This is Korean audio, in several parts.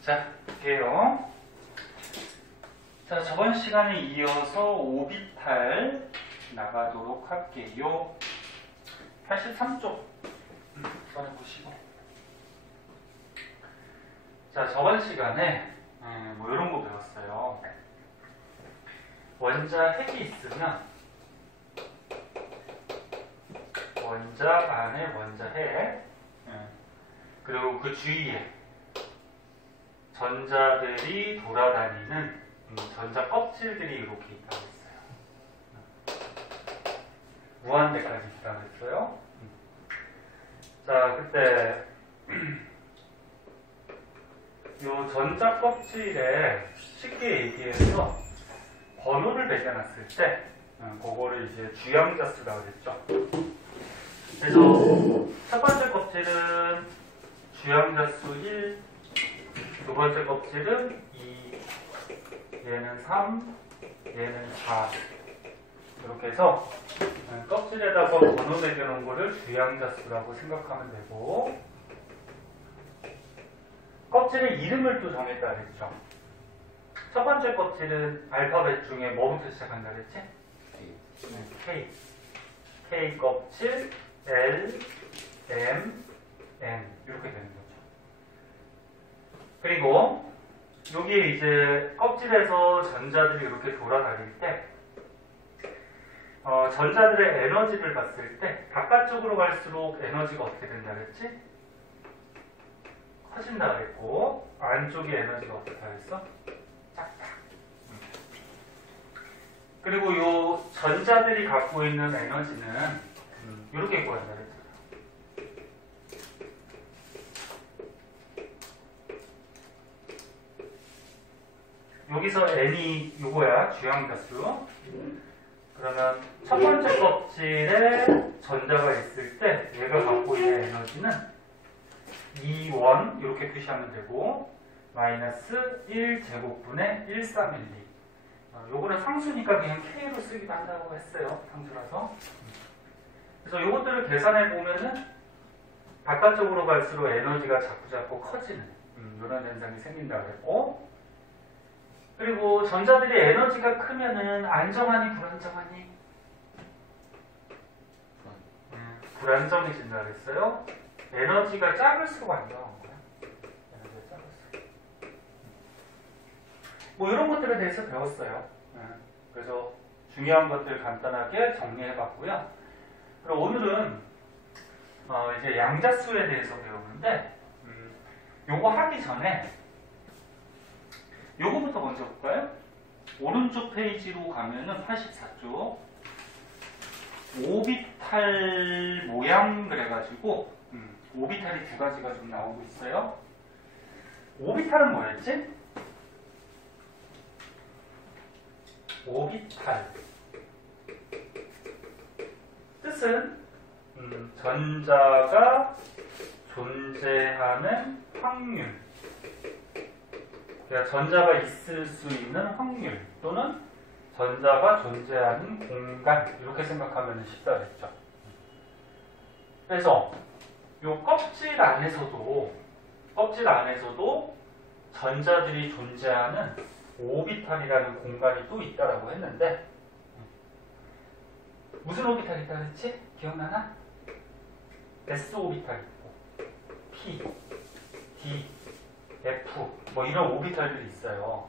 자, 볼게요. 자, 저번 시간에 이어서 오비탈 나가도록 할게요. 83쪽 써내보시고. 자, 저번 시간에 뭐 이런 거 배웠어요. 원자 핵이 있으면 원자 안에 원자 핵, 그리고 그 주위에 전자들이 돌아다니는 전자 껍질들이 이렇게 있다고 했어요. 무한대까지 있다고 했어요. 자, 그때 요 전자 껍질에 쉽게 얘기해서 번호를 매겨놨을 때 그거를 이제 주양자수라고 그랬죠. 그래서 첫 번째 껍질은 주양자수 1, 두 번째 껍질은 2, 얘는 3, 얘는 4. 이렇게 해서 껍질에다가 번호 매겨놓은 거를 주양자수라고 생각하면 되고, 껍질의 이름을 또 정했다 그랬죠. 첫 번째 껍질은 알파벳 중에 뭐부터 시작한다 그랬지? K. K 껍질, L, M, N 이렇게 되는 거죠. 그리고 여기에 이제 껍질에서 전자들이 이렇게 돌아다닐 때 전자들의 에너지를 봤을 때 바깥쪽으로 갈수록 에너지가 어떻게 된다 그랬지? 커진다 그랬고, 안쪽에 에너지가 어떻게 그랬어? 작다. 그리고 요 전자들이 갖고 있는 에너지는 이렇게 구한다 그랬죠. 여기서 n이 요거야, 주양자수. 그러면 첫 번째 껍질에 전자가 있을 때 얘가 갖고 있는 에너지는 2원 이렇게 표시하면 되고, 마이너스 1제곱분의 1312. 요거는 상수니까 그냥 K로 쓰기도 한다고 했어요. 상수라서. 그래서 요것들을 계산해 보면은 바깥쪽으로 갈수록 에너지가 자꾸 커지는 이런 현상이 생긴다고 했고, 그리고 전자들이 에너지가 크면은 안정하니 불안정하니? 불안정해진다 그랬어요. 에너지가 작을수록 안정한 거야. 에너지가 작을수록. 뭐 이런 것들에 대해서 배웠어요. 그래서 중요한 것들 간단하게 정리해 봤고요. 그럼 오늘은 이제 양자수에 대해서 배우는데, 요거 하기 전에 요거부터 먼저 볼까요? 오른쪽 페이지로 가면은 84쪽 오비탈 모양 그래가지고 오비탈이 두 가지가 좀 나오고 있어요. 오비탈은 뭐였지? 오비탈 뜻은 전자가 존재하는 확률, 그러니까 전자가 있을 수 있는 확률 또는 전자가 존재하는 공간, 이렇게 생각하면 쉽다 그랬죠. 그래서 요 껍질 안에서도 전자들이 존재하는 오비탈이라는 공간이 또 있다라고 했는데, 무슨 오비탈이 있다 그랬지? 기억나나? S 오비탈 있고 P, D, F 뭐 이런 오비탈들이 있어요.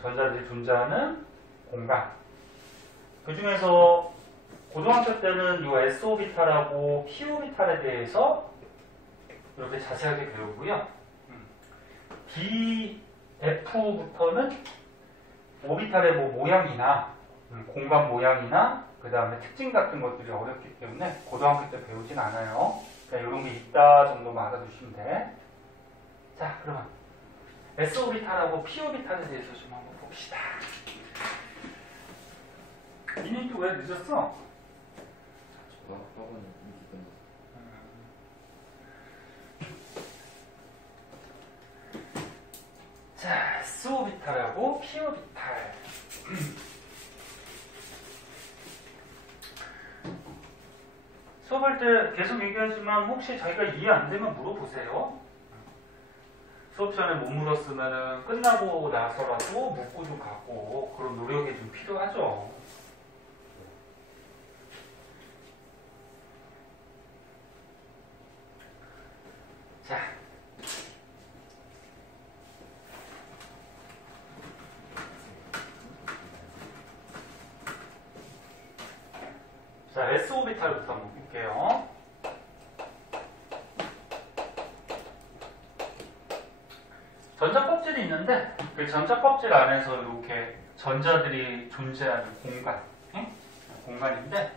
전자들이 존재하는 공간. 그 중에서 고등학교 때는 이 S 오비탈하고 P 오비탈에 대해서 이렇게 자세하게 배우고요. D, F부터는 오비탈의 뭐 모양이나 공간 모양이나 그 다음에 특징 같은 것들이 어렵기 때문에 고등학교 때 배우진 않아요. 그러니까 이런 게 있다 정도만 알아두시면 돼. 자, 그러면 S 오비탈하고 P 오비탈에 대해서 좀 한번 봅시다. 이니도 왜 늦었어? 자, S 오비탈하고 P 오비탈. 수업할 때 계속 얘기하지만 혹시 자기가 이해 안 되면 물어보세요. 수업 시간에 못 물었으면은 끝나고 나서라도 묻고 좀 가고 그런 노력이 좀 필요하죠. 자. 자, S오비탈부터 한번 볼게요. 전자 껍질이 있는데 그 전자 껍질 안에서 이렇게 전자들이 존재하는 공간, 공간인데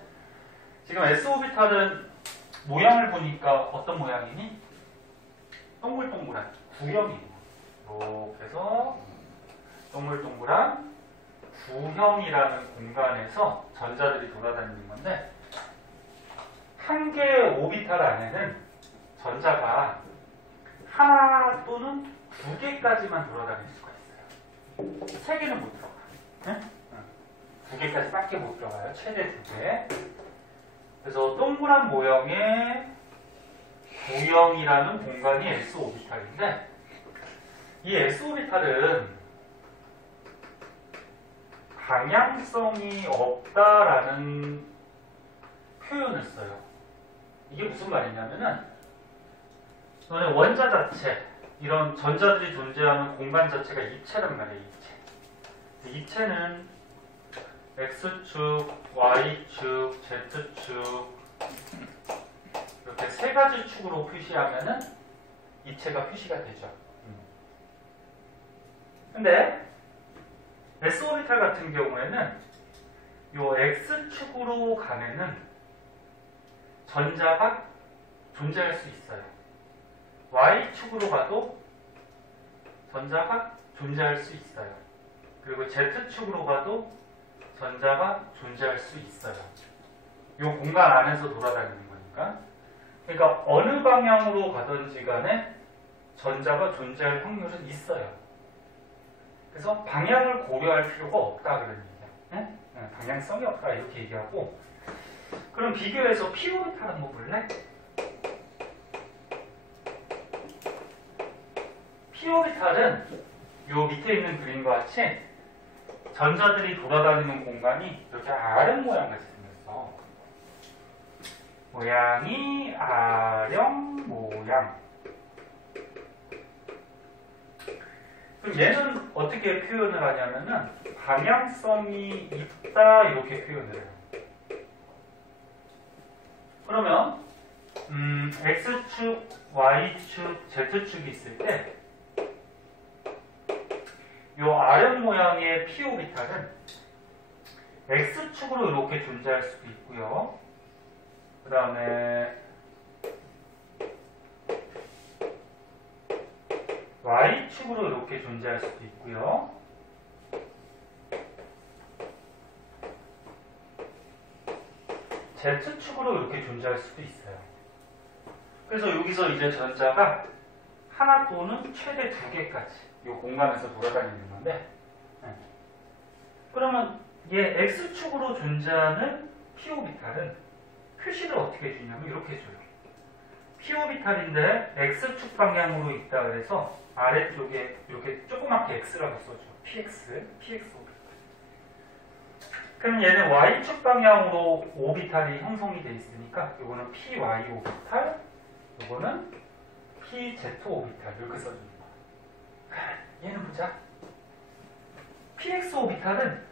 지금 S오비탈은 모양을 보니까 어떤 모양이니? 동글동글한 구형이에요. 이렇게 해서 동글동글한 구형이라는 공간에서 전자들이 돌아다니는 건데 한 개의 오비탈 안에는 전자가 하나 또는 두 개까지만 돌아다닐 수가 있어요. 세 개는 못 들어가. 응? 두 개까지밖에 못 들어가요. 최대 두 개. 그래서 동그란 모형의 구형이라는 공간이 S오비탈인데 이 S오비탈은 방향성이 없다라는 표현을 써요. 이게 무슨 말이냐면은 너네 원자 자체 이런 전자들이 존재하는 공간 자체가 입체란 말이에요. 입체. 입체는 X축, Y축, Z축 이렇게 세 가지 축으로 표시하면은 입체가 표시가 되죠. 근데 S오비탈 같은 경우에는 요 X축으로 가면은 전자가 존재할 수 있어요. Y축으로 가도 전자가 존재할 수 있어요. 그리고 Z축으로 가도 전자가 존재할 수 있어요. 이 공간 안에서 돌아다니는 거니까. 그러니까 어느 방향으로 가든지 간에 전자가 존재할 확률은 있어요. 그래서 방향을 고려할 필요가 없다 그런 얘기야. 네? 방향성이 없다 이렇게 얘기하고 그럼 비교해서 P오비탈 한번 볼래? P오비탈은 요 밑에 있는 그림과 같이 전자들이 돌아다니는 공간이 이렇게 아령 모양같이 생겼어. 모양이 아령 모양. 그럼 얘는 어떻게 표현을 하냐면은 방향성이 있다 이렇게 표현을 해요. 그러면 X축, Y축, Z축이 있을 때 이 아령 모양의 P오비탈은 X축으로 이렇게 존재할 수도 있고요. 그 다음에 Y축으로 이렇게 존재할 수도 있고요. Z축으로 이렇게 존재할 수도 있어요. 그래서 여기서 이제 전자가 하나 또는 최대 두 개까지 이 공간에서 돌아다니는 건데 그러면 얘 X축으로 존재하는 P오비탈은 표시를 어떻게 해주냐면 이렇게 해줘요. P오비탈인데 X축 방향으로 있다 그래서 아래쪽에 이렇게 조그맣게 X라고 써줘. PX 오비탈. 그럼 얘는 Y축 방향으로 오비탈이 형성이 돼 있으니까 이거는 PY 오비탈, 이거는 PZ 오비탈 이렇게 써줍니다. 얘는 보자. PX 오비탈은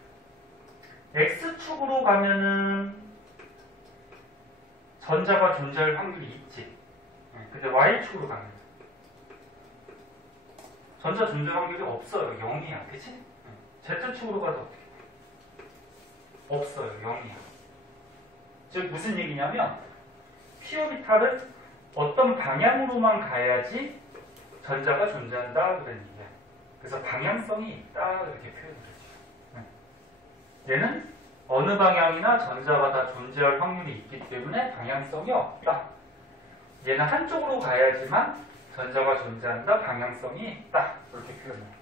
X축으로 가면은 전자가 존재할 확률이 있지. 근데 Y축으로 가면 전자 존재 확률이 없어요. 0이야. 그치? Z축으로 가도 어떻게 돼? 없어요. 0이야. 즉 무슨 얘기냐면 P오비탈은 어떤 방향으로만 가야지 전자가 존재한다 그런 얘기야. 그래서 방향성이 있다 이렇게 표현을 해줘요. 얘는 어느 방향이나 전자가 다 존재할 확률이 있기 때문에 방향성이 없다. 얘는 한쪽으로 가야지만 전자가 존재한다. 방향성이 있다. 이렇게 표현해요.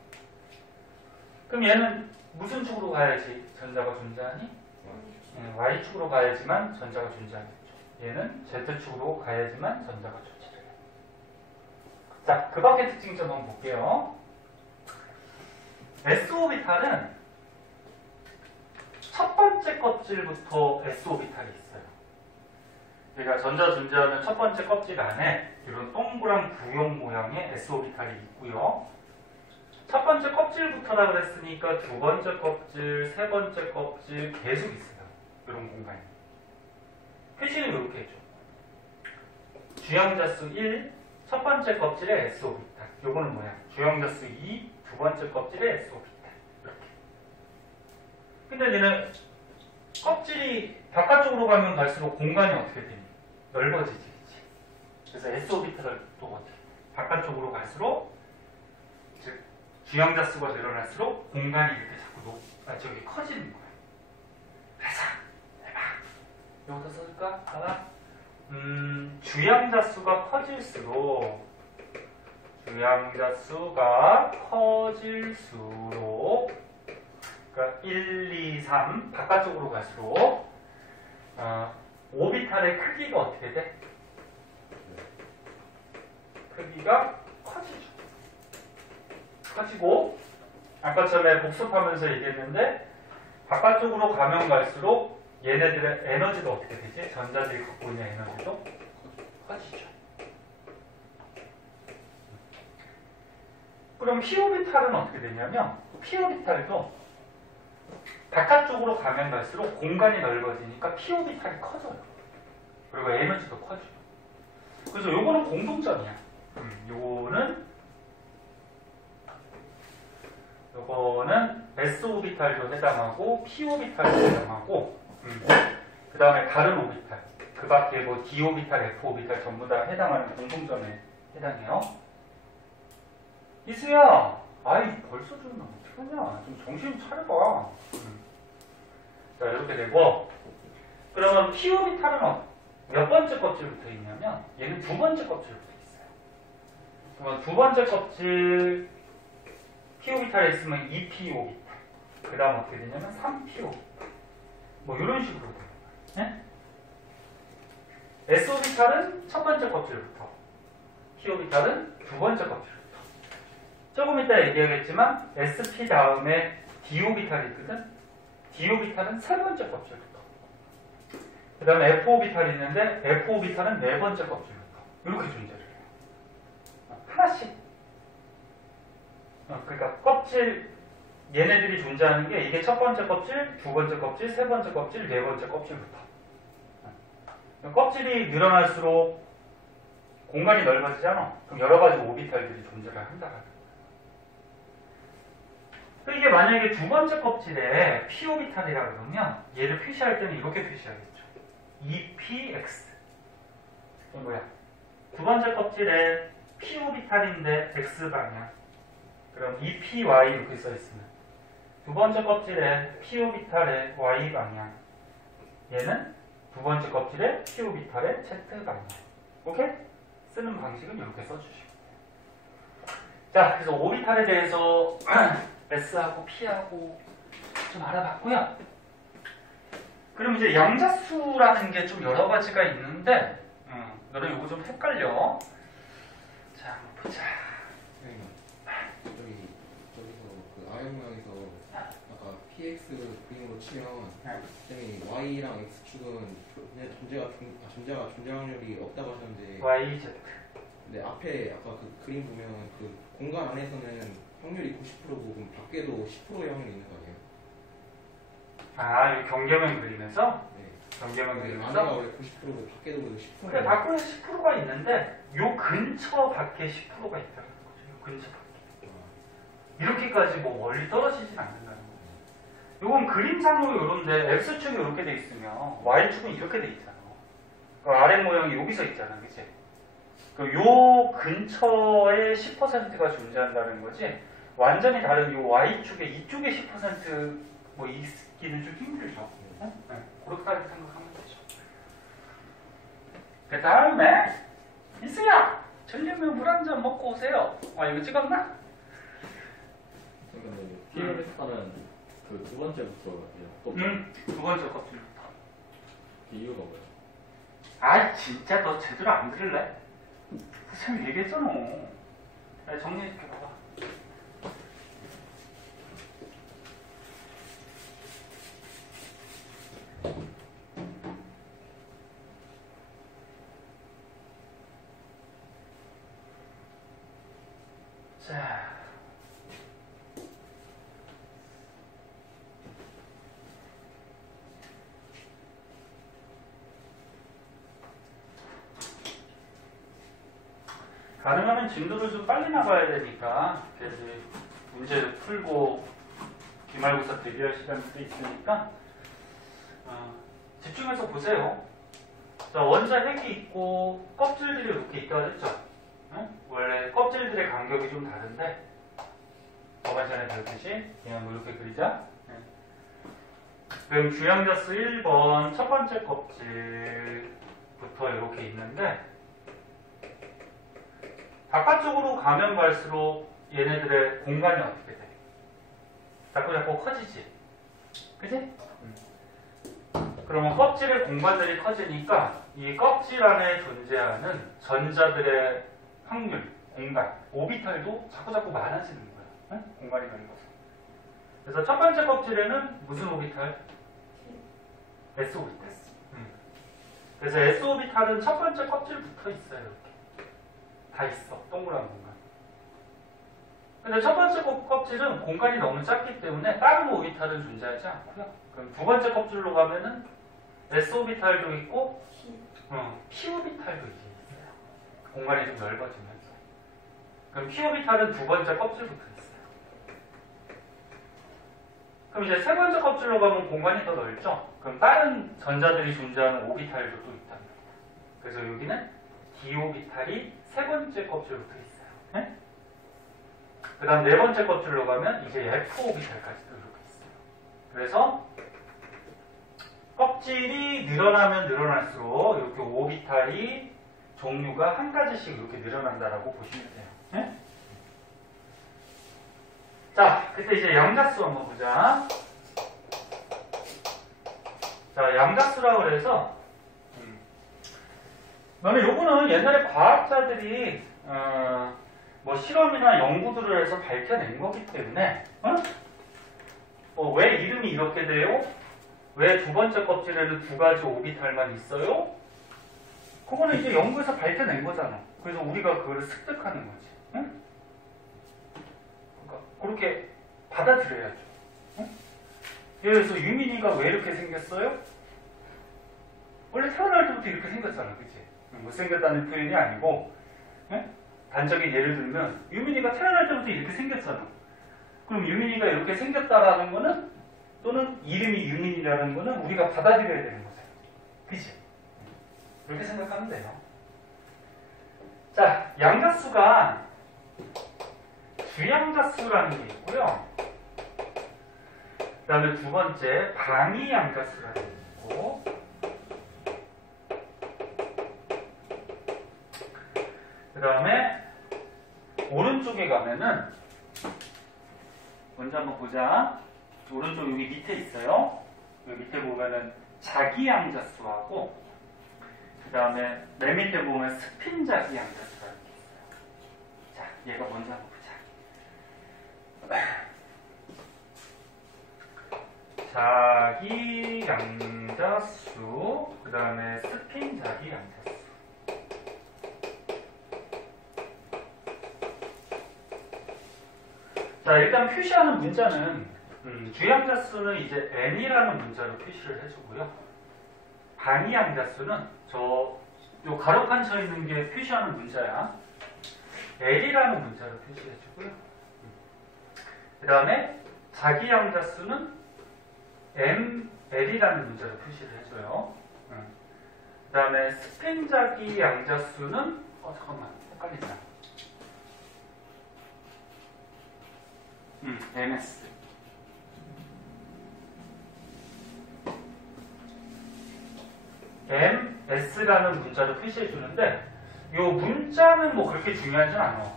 그럼 얘는 무슨 축으로 가야지 전자가 존재하니? Y축으로 가야지만 전자가 존재하겠죠. 얘는 Z축으로 가야지만 전자가 존재해요. 자, 그 밖의 특징 좀 한번 볼게요. S오비탈은 첫 번째 껍질부터 S오비탈이 있어요. 그러니까 전자존재하는 첫 번째 껍질 안에 이런 동그란 구형 모양의 S오비탈이 있고요. 첫 번째 껍질부터라 그랬으니까 두 번째 껍질, 세 번째 껍질 계속 있어요. 이런 공간이. 표시는 이렇게 해줘. 주형자수 1, 첫 번째 껍질의 S오비탈. 요거는 뭐야? 주형자수 2, 두 번째 껍질의 S오비탈. 이렇게. 근데 얘는 껍질이 바깥쪽으로 가면 갈수록 공간이 어떻게 되니? 넓어지지. 그래서 S오비탈을 또 어떻게? 바깥쪽으로 갈수록 즉 주형자수가 늘어날수록 공간이 이렇게 자꾸 저기 커지는 거야. 그래서 대박. 여기다 써줄까? 하나. 주형자수가 커질수록 그러니까 1, 2, 3 바깥쪽으로 갈수록 오비탈의 크기가 어떻게 돼? 크기가 커지죠. 커지고 아까 전에 복습하면서 얘기했는데 바깥쪽으로 가면 갈수록 얘네들의 에너지가 어떻게 되지? 전자들이 갖고 있는 에너지도 커지죠. 그럼 P오비탈은 어떻게 되냐면 P오비탈도 바깥쪽으로 가면 갈수록 공간이 넓어지니까 P오비탈이 커져요. 그리고 에너지도 커져요. 그래서 요거는 공통점이야. 요거는 S오비탈도 해당하고 P오비탈도 해당하고 그 다음에 다른 오비탈 그 밖에 뭐 D오비탈, F오비탈 전부 다 해당하는 공통점에 해당해요. 이수야, 아이 벌써 좀 어떡하냐? 좀 정신 차려봐. 자, 이렇게 되고 그러면 P오비탈은 몇 번째 껍질부터 있냐면 얘는 두 번째 껍질부터 있어요. 그러면 두 번째 껍질 P오비탈에 있으면 2P오비탈 그 다음 어떻게 되냐면 3P오비탈 뭐 이런 식으로 돼요. 네? S오비탈은 첫 번째 껍질부터 P오비탈은 두 번째 껍질부터 조금 이따 얘기하겠지만 SP 다음에 D오비탈이 있거든. D오비탈은 세 번째 껍질부터 그 다음에 F오비탈이 있는데 F오비탈은 네 번째 껍질부터 이렇게 존재를 해요. 하나씩 그러니까 껍질 얘네들이 존재하는 게 이게 첫 번째 껍질, 두 번째 kop질, 세 번째 껍질, 네 번째 껍질부터 껍질이 늘어날수록 공간이 넓어지잖아. 그럼 여러 가지 오비탈들이 존재를 한다는 거야. 이게 만약에 두 번째 껍질에 P오비탈이라 그러면 얘를 표시할 때는 이렇게 표시하겠죠. 2px 이게 뭐야? 두 번째 껍질에 P오비탈인데 x방향 그럼 2py 이렇게 써있으면 두 번째 껍질에 P오비탈의 y방향 얘는 두 번째 껍질에 P오비탈의 z방향 오케이? 쓰는 방식은 이렇게 써주시고 자, 그래서 오비탈에 대해서 S하고 P하고 좀 알아봤고요. 그럼 이제 양자수라는 게 좀 여러 가지가 있는데 너는 이거 좀 헷갈려. 자, 한번 보자. 저기서 그 아래 모양에서 아까 PX 그림으로 치면 선생님이 Y랑 X축은 존재가 존재 확률이 없다고 하셨는데 Y, Z. 근데 앞에 아까 그 그림 보면 그 공간 안에서는 확률이 90%고 그럼 밖에도 10%의 확률이 있는 거 아니에요? 아, 이 경계면 그리면서? 네. 경계면 안에가 그리면서? 원래 90%고 밖에도 10%. 그래, 밖에 10%가 있는데 요 근처 밖에 10%가 있다는 거죠. 요 근처 밖에. 이렇게까지 뭐 멀리 떨어지진 않는다는 거예요. 요건 그림상으로 요런데 X축이 이렇게 돼 있으면 Y축은 이렇게 돼 있잖아. 그 아래 모양이 여기서 있잖아. 그치? 요 근처에 10%가 존재한다는 거지 완전히 다른 요 Y축에 이쪽에 10%뭐 있기는 좀 힘들죠. 네? 그렇다고 생각하면 되죠. 그 다음에 이승야! 전류면 물 한 잔 먹고 오세요. 아 이거 찍었나? 그러면 P오비탈은 그 두 번째부터 두 번째 껍질부터. 그 이유가 뭐예요? 아 진짜 너 제대로 안 들을래? 선생님 얘기했잖아. 정리해줄게. 봐봐. 자. 가능하면 진도를 좀 빨리 나가야 되니까 이제 문제를 풀고 기말고사 대비할 시간도 있으니까 집중해서 보세요. 자, 원자 핵이 있고 껍질들이 이렇게 있다고 했죠. 응? 원래 껍질들의 간격이 좀 다른데 저번 전에 배웠듯이 그냥 이렇게 그리자. 그럼 주양자수 1번 첫 번째 껍질부터 이렇게 있는데 바깥쪽으로 가면 갈수록 얘네들의 공간이 어떻게 돼? 자꾸 커지지? 그지? 그러면 껍질의 공간들이 커지니까 이 껍질 안에 존재하는 전자들의 확률, 공간, 오비탈도 자꾸 많아지는 거야. 응? 공간이 넓어서. 그래서 첫 번째 껍질에는 무슨 오비탈? S 오비탈. 그래서 S 오비탈은 첫 번째 껍질부터 있어요. 이렇게. 다 있어. 동그란 공간. 근데 첫 번째 껍질은 공간이 너무 작기 때문에 다른 오비탈은 존재하지 않고요. 그럼 두 번째 껍질로 가면은 S 오비탈도 있고 P 오비탈도 이제 있어요. 공간이 좀 넓어지면서. 그럼 P 오비탈은 두 번째 껍질부터 있어요. 그럼 이제 세 번째 껍질로 가면 공간이 더 넓죠? 그럼 다른 전자들이 존재하는 오비탈도 또 있단 말이에요. 그래서 여기는 D 오비탈이 세 번째 껍질부터 있어요. 네? 그 다음 네 번째 껍질로 가면 이제 F 오비탈까지도 이렇게 있어요. 그래서 껍질이 늘어나면 늘어날수록 이렇게 오비탈이 종류가 한 가지씩 이렇게 늘어난다라고 보시면 돼요. 네? 자, 그때 이제 양자수 한번 보자. 자, 양자수라고 그래서 너는 요거는 옛날에 과학자들이 뭐 실험이나 연구들을 해서 밝혀낸 거기 때문에 왜 이름이 이렇게 돼요? 왜 두 번째 껍질에는 두 가지 오비탈만 있어요? 그거는 이제 연구에서 밝혀낸 거잖아. 그래서 우리가 그걸 습득하는 거지. 응? 그러니까 그렇게 받아들여야죠. 응? 예를 들어서 유민이가 왜 이렇게 생겼어요? 원래 태어날 때부터 이렇게 생겼잖아. 그치? 못생겼다는 표현이 아니고 단적인 예를 들면 유민이가 태어날 때부터 이렇게 생겼잖아. 그럼 유민이가 이렇게 생겼다라는 거는 또는 이름이 유민이라는 거는 우리가 받아들여야 되는 거죠. 그치? 그렇게 생각하면 돼요. 자, 양자수가 주양자수라는 게 있고요. 그 다음에 두 번째 방위양자수라는 게 있고 그 다음에 오른쪽에 가면은 먼저 한번 보자. 오른쪽 여기 밑에 있어요. 여기 밑에 보면은 자기양자수하고 그 다음에 맨 밑에 보면 스핀자기양자수라는 게 있어요. 자, 얘가 먼저 한번 보자. 자기양자수 그 다음에 스핀자기양자수. 자, 일단 표시하는 문자는 주양자수는 이제 n이라는 문자로 표시를 해주고요. 방위양자수는 요 가로칸 쳐 있는 게 표시하는 문자야. l이라는 문자로 표시해주고요. 그 다음에 자기양자수는 ml이라는 문자로 표시를 해줘요. 그 다음에 스핀자기양자수는 잠깐만 헷갈린다. ms. ms라는 문자로 표시해 주는데 이 문자는 뭐 그렇게 중요하진 않아.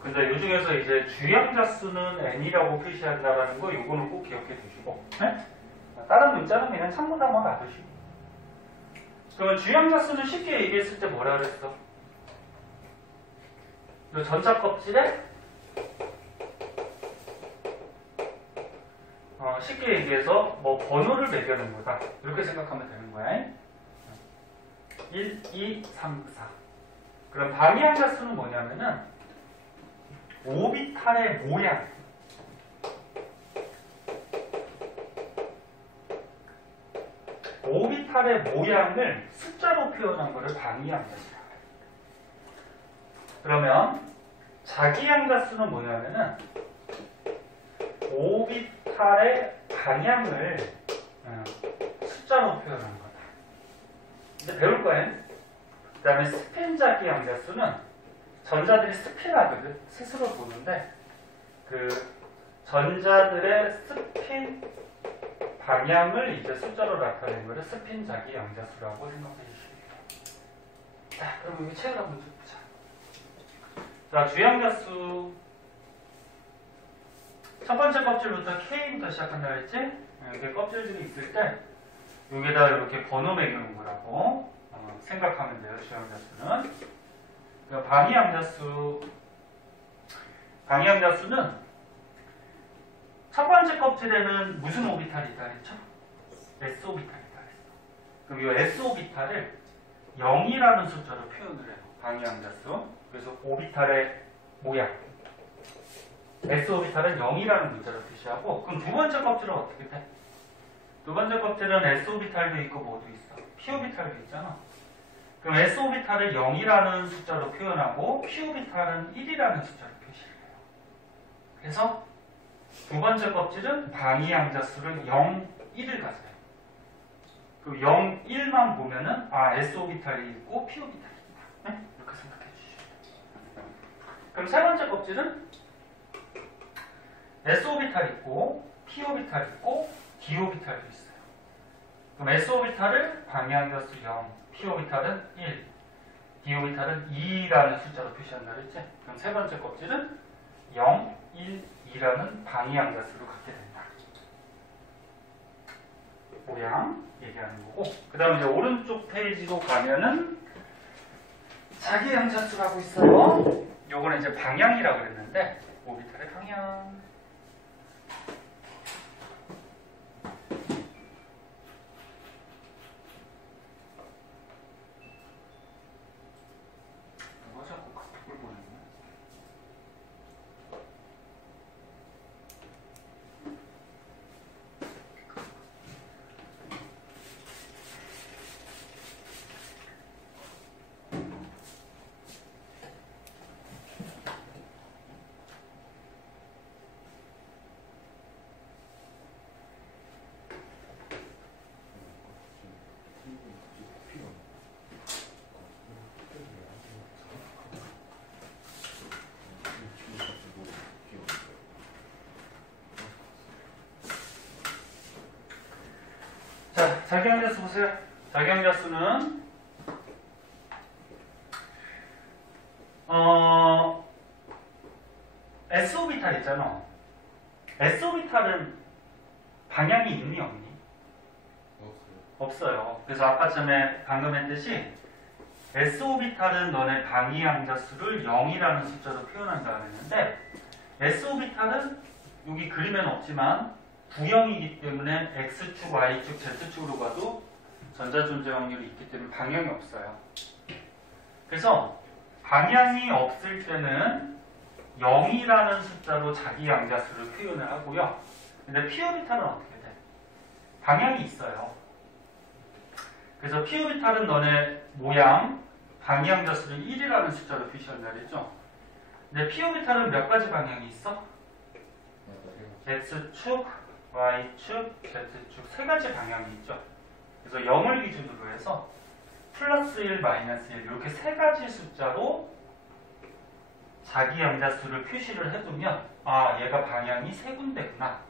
근데 이 중에서 이제 주양자수는 n이라고 표시한다라는 거 이거는 꼭 기억해 두시고 네? 다른 문자는 그냥 참고로만 놔두시고. 그러면 주양자수는 쉽게 얘기했을 때 뭐라 그랬어? 이 전자 껍질에 쉽게 얘기해서 뭐 번호를 매겨놓은 거다. 이렇게 생각하면 되는 거야. 1, 2, 3, 4. 그럼 방위함자 수는 뭐냐면은 오비탈의 모양. 오비탈의 모양을 숫자로 표현한 거를 방위함자수라고 해요. 그러면 자기함자수는 뭐냐면은 오비탈의 방향을 숫자로 표현한 거다. 이제 배울 거예요. 그 다음에 스핀 자기함자수는 전자들이 스핀하거든. 스스로 도는데 그 전자들의 스핀 방향을 이제 숫자로 나타낸 거를 스핀 자기양자수라고 생각해 주시면 돼요. 자, 그럼 여기 책을 한번 좀 보자. 자, 주양자수 첫 번째 껍질부터 K부터 시작한다 그랬지? 이렇게 껍질들이 있을 때 여기에다 이렇게 번호 매겨놓은 거라고 생각하면 돼요. 주양자수는. 그러니까 방위함자수는 첫 번째 껍질에는 무슨 오비탈이 있다 그랬죠? S 오비탈이 있다 그랬어. 그럼 이 S 오비탈을 0이라는 숫자로 표현을 해요. 방위함자수. 그래서 오비탈의 모양. S 오비탈은 0이라는 문자로 표시하고, 그럼 두 번째 껍질은 어떻게 돼? 두 번째 껍질은 S 오비탈도 있고 뭐도 있어? P 오비탈도 있잖아. 그럼 S 오비탈을 0이라는 숫자로 표현하고 P 오비탈은 1이라는 숫자로 표시를 해요. 그래서 두 번째 껍질은 방위함자수를 0, 1을 가져요. 그 0, 1만 보면은 S 오비탈이 있고 P 오비탈이 있다. 네? 이렇게 생각해 주시면 돼요. 그럼 세 번째 껍질은 S 오비탈 있고 P 오비탈 있고 D 오비탈도 있어요. 그럼 S 오비탈을 방위함자수 0, P 오비탈은 1, D 오비탈은 2라는 숫자로 표시한다 그랬지? 그럼 세 번째 껍질은 0, 1, 2라는 방위함자수로 갖게 된다. 모양 얘기하는 거고, 그 다음에 이제 오른쪽 페이지로 가면은 자기함자수라고 있어요. 요거는 이제 방향이라고 그랬는데 오비탈의 방향. 뭐가 자꾸 각도를 보내는 거야? 자, 자기함자수 보세요. 자기함자수는 S 오비탈 있잖아. S 오비탈은 방향이 있니 없니? 없어요. 그래서 아까 전에 방금 했듯이 S 오비탈은 너네 방위함자수를 0이라는 숫자로 표현한다 그랬는데 S 오비탈은 여기 그림에는 없지만 구형이기 때문에 X축, Y축, Z축으로 가도 전자존재 확률이 있기 때문에 방향이 없어요. 그래서 방향이 없을 때는 0이라는 숫자로 자기 양자수를 표현을 하고요. 근데 P 오비탈은 어떻게 돼? 방향이 있어요. 그래서 P 오비탈은 너네 모양, 방향자수를 1이라는 숫자로 표시한다 그랬죠? 근데 P 오비탈은 몇 가지 방향이 있어? X축, Y축, Z축 세 가지 방향이 있죠. 그래서 0을 기준으로 해서 플러스 1, 마이너스 1 이렇게 세 가지 숫자로 자기 양자수를 표시를 해두면 얘가 방향이 세 군데구나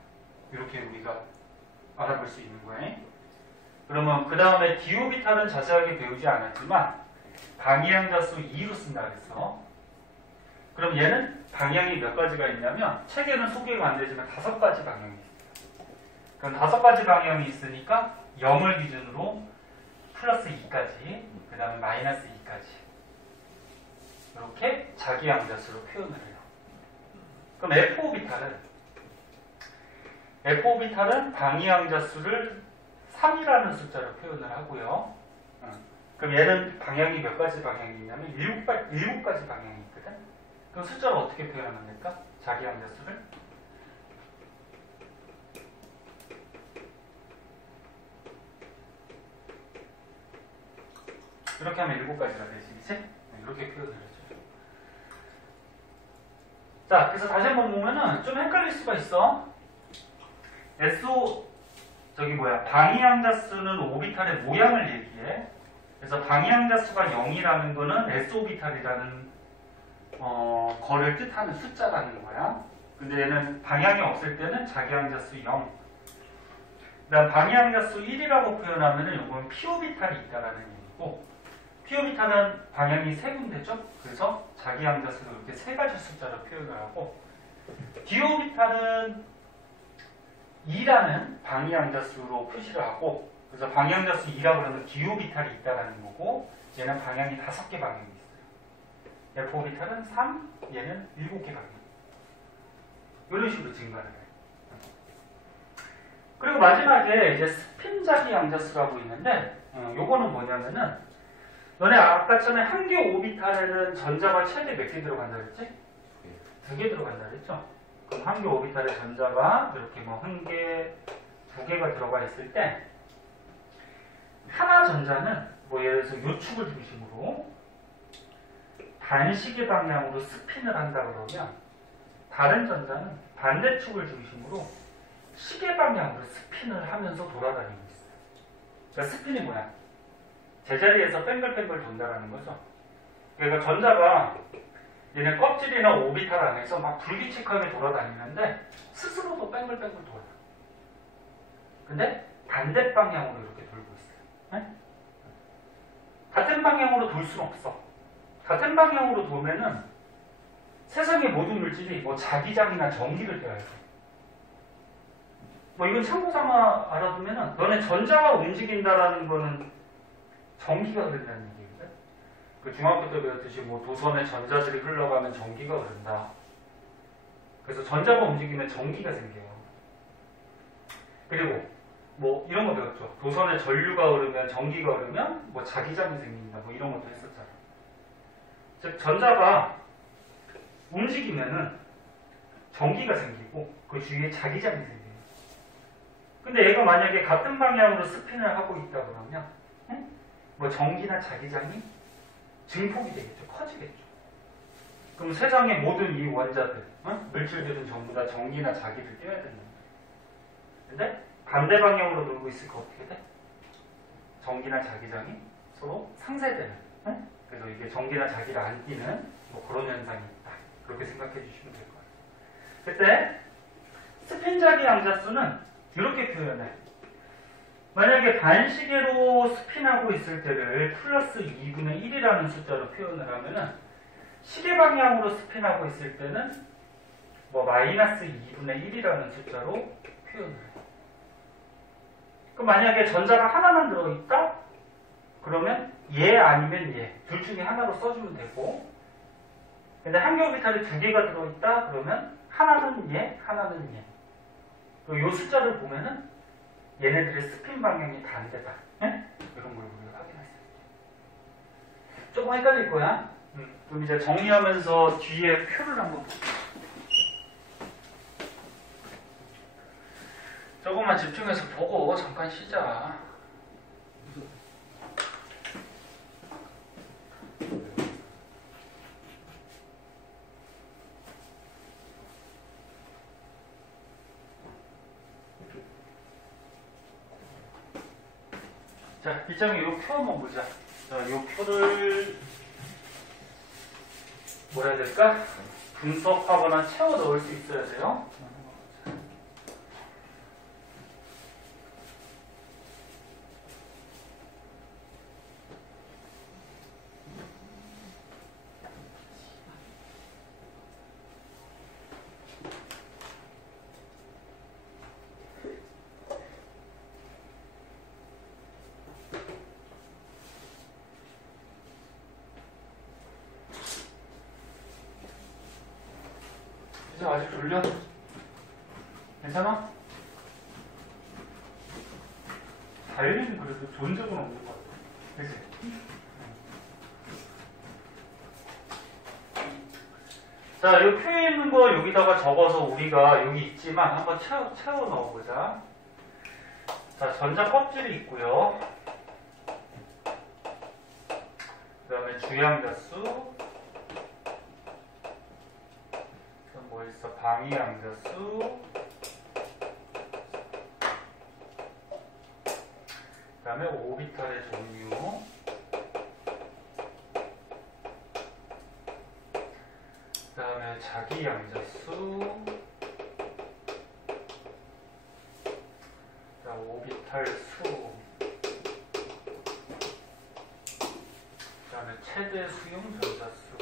이렇게 우리가 알아볼 수 있는 거예요. 그러면 그 다음에 D 오비탈은 자세하게 배우지 않았지만 방향자수 2로 쓴다 그랬어. 그럼 얘는 방향이 몇 가지가 있냐면 책에는 소개가 안 되지만 5가지 방향이 있어요. 그럼 5가지 방향이 있으니까 0을 기준으로 플러스 2까지, 그 다음에 마이너스 2까지 이렇게 자기 양자수로 표현을 해요. 그럼 F 오비탈은 F 오비탈은 방위항자 수를 3이라는 숫자로 표현을 하고요. 그럼 얘는 방향이 몇 가지 방향이 있냐면 7가지 방향이 있거든. 그럼 숫자를 어떻게 표현하면 될까? 자기항자 수를 이렇게 하면 7가지가 되지, 그치? 이렇게 표현을 해줘요. 자, 그래서 다시 한번 보면은 좀 헷갈릴 수가 있어. 방위항자 수는 오비탈의 모양을 얘기해. 그래서 방위항자 수가 0이라는 거는 S 오비탈이라는 거를 뜻하는 숫자라는 거야. 근데 얘는 방향이 없을 때는 자기항자 수 0. 그다음 방위항자 수 1이라고 표현하면은 이건 P 오비탈이 있다라는 얘기고, P 오비탈은 방향이 3군데죠. 그래서 자기항자 수를 이렇게 3가지 숫자로 표현을 하고, D 오비탈은 2라는 방위항자 수로 표시를 하고, 그래서 방향자 수 2라고 그러면 D 오비탈이 있다라는 거고, 얘는 방향이 5개 방향이 있어요. F 오비탈은 3, 얘는 7개 방향. 이런 식으로 증가를 해요. 그리고 마지막에 이제 스핀 자기항자 수라고 있는데, 요거는 뭐냐면은, 너네 아까 전에 한 개 오비탈에는 전자가 최대 몇 개 들어간다 그랬지? 2개 들어간다 그랬죠? 그럼 한 개 오비탈에 전자가 이렇게 뭐 1개, 2개가 들어가 있을 때, 하나 전자는 뭐 예를 들어서 요 축을 중심으로 반시계 방향으로 스핀을 한다 그러면, 다른 전자는 반대축을 중심으로 시계 방향으로 스핀을 하면서 돌아다니고 있어요. 그러니까 스핀이 뭐야? 제자리에서 뺑글뺑글 돈다라는 거죠. 그러니까 전자가 얘네 껍질이나 오비탈 안에서 막 불규칙하게 돌아다니는데 스스로도 뺑글뺑글 돌아요. 근데 반대 방향으로 이렇게 돌고 있어요. 네? 같은 방향으로 돌 수는 없어. 같은 방향으로 돌면은 세상의 모든 물질이 뭐 자기장이나 전기를 떼어야 돼. 뭐 이건 참고 삼아 알아두면은 너네 전자가 움직인다라는 거는 전기가 흐른다는 얘기거든. 그 중학교 때 배웠듯이 뭐 도선에 전자들이 흘러가면 전기가 흐른다. 그래서 전자가 움직이면 전기가 생겨요. 그리고 뭐 이런 거 배웠죠. 도선에 전류가 흐르면 전기가 흐르면 뭐 자기장이 생긴다. 뭐 이런 것도 했었잖아. 즉 전자가 움직이면은 전기가 생기고 그 주위에 자기장이 생겨요. 근데 얘가 만약에 같은 방향으로 스핀을 하고 있다 그러면 뭐 전기나 자기장이 증폭이 되겠죠. 커지겠죠. 그럼 세상의 모든 이 원자들, 물질들은 전부 다 전기나 자기를 떼어야 된다. 근데 반대 방향으로 돌고 있으니까 어떻게 돼? 전기나 자기장이 서로 상쇄되는. 그래서 이게 전기나 자기를 안 띄는 뭐 그런 현상이 있다. 그렇게 생각해 주시면 될 거예요. 그때 스핀 자기항자 수는 이렇게 표현해. 만약에 반시계로 스핀하고 있을 때를 플러스 2분의 1이라는 숫자로 표현을 하면은 시계 방향으로 스핀하고 있을 때는 뭐 마이너스 2분의 1이라는 숫자로 표현을 해요. 그럼 만약에 전자가 하나만 들어있다? 그러면 얘 아니면 얘. 둘 중에 하나로 써주면 되고, 근데 한 개 오비탈이 2개가 들어있다? 그러면 하나는 얘, 하나는 얘. 그리고 이 숫자를 보면은 얘네들의 스핀 방향이 반대다. 이런 걸 우리가 확인할 수 있어요. 조금 헷갈릴 거야. 그럼 이제 정리하면서 뒤에 표를 한번 볼게요. 조금만 집중해서 보고 잠깐 쉬자. 자, 이장에 이 표 한번 보자. 자, 이 표를 뭐라 해야 될까? 분석하거나 채워 넣을 수 있어야 돼요. 이제 아직 졸려? 괜찮아? 달리는 그래도 좋은 적은 없는 것 같아. 그치? 자, 이 표에 있는 거 여기다가 적어서 우리가 여기 있지만 한번 채워 넣어보자. 자, 전자 껍질이 있고요. 그 다음에 주양자수. 그럼 뭐 있어? 방위양자수. 그 다음에 오비탈의 종류. 그 다음에 자기양자수. 자, 오비탈 수. 그 다음에 최대 수용 전자수.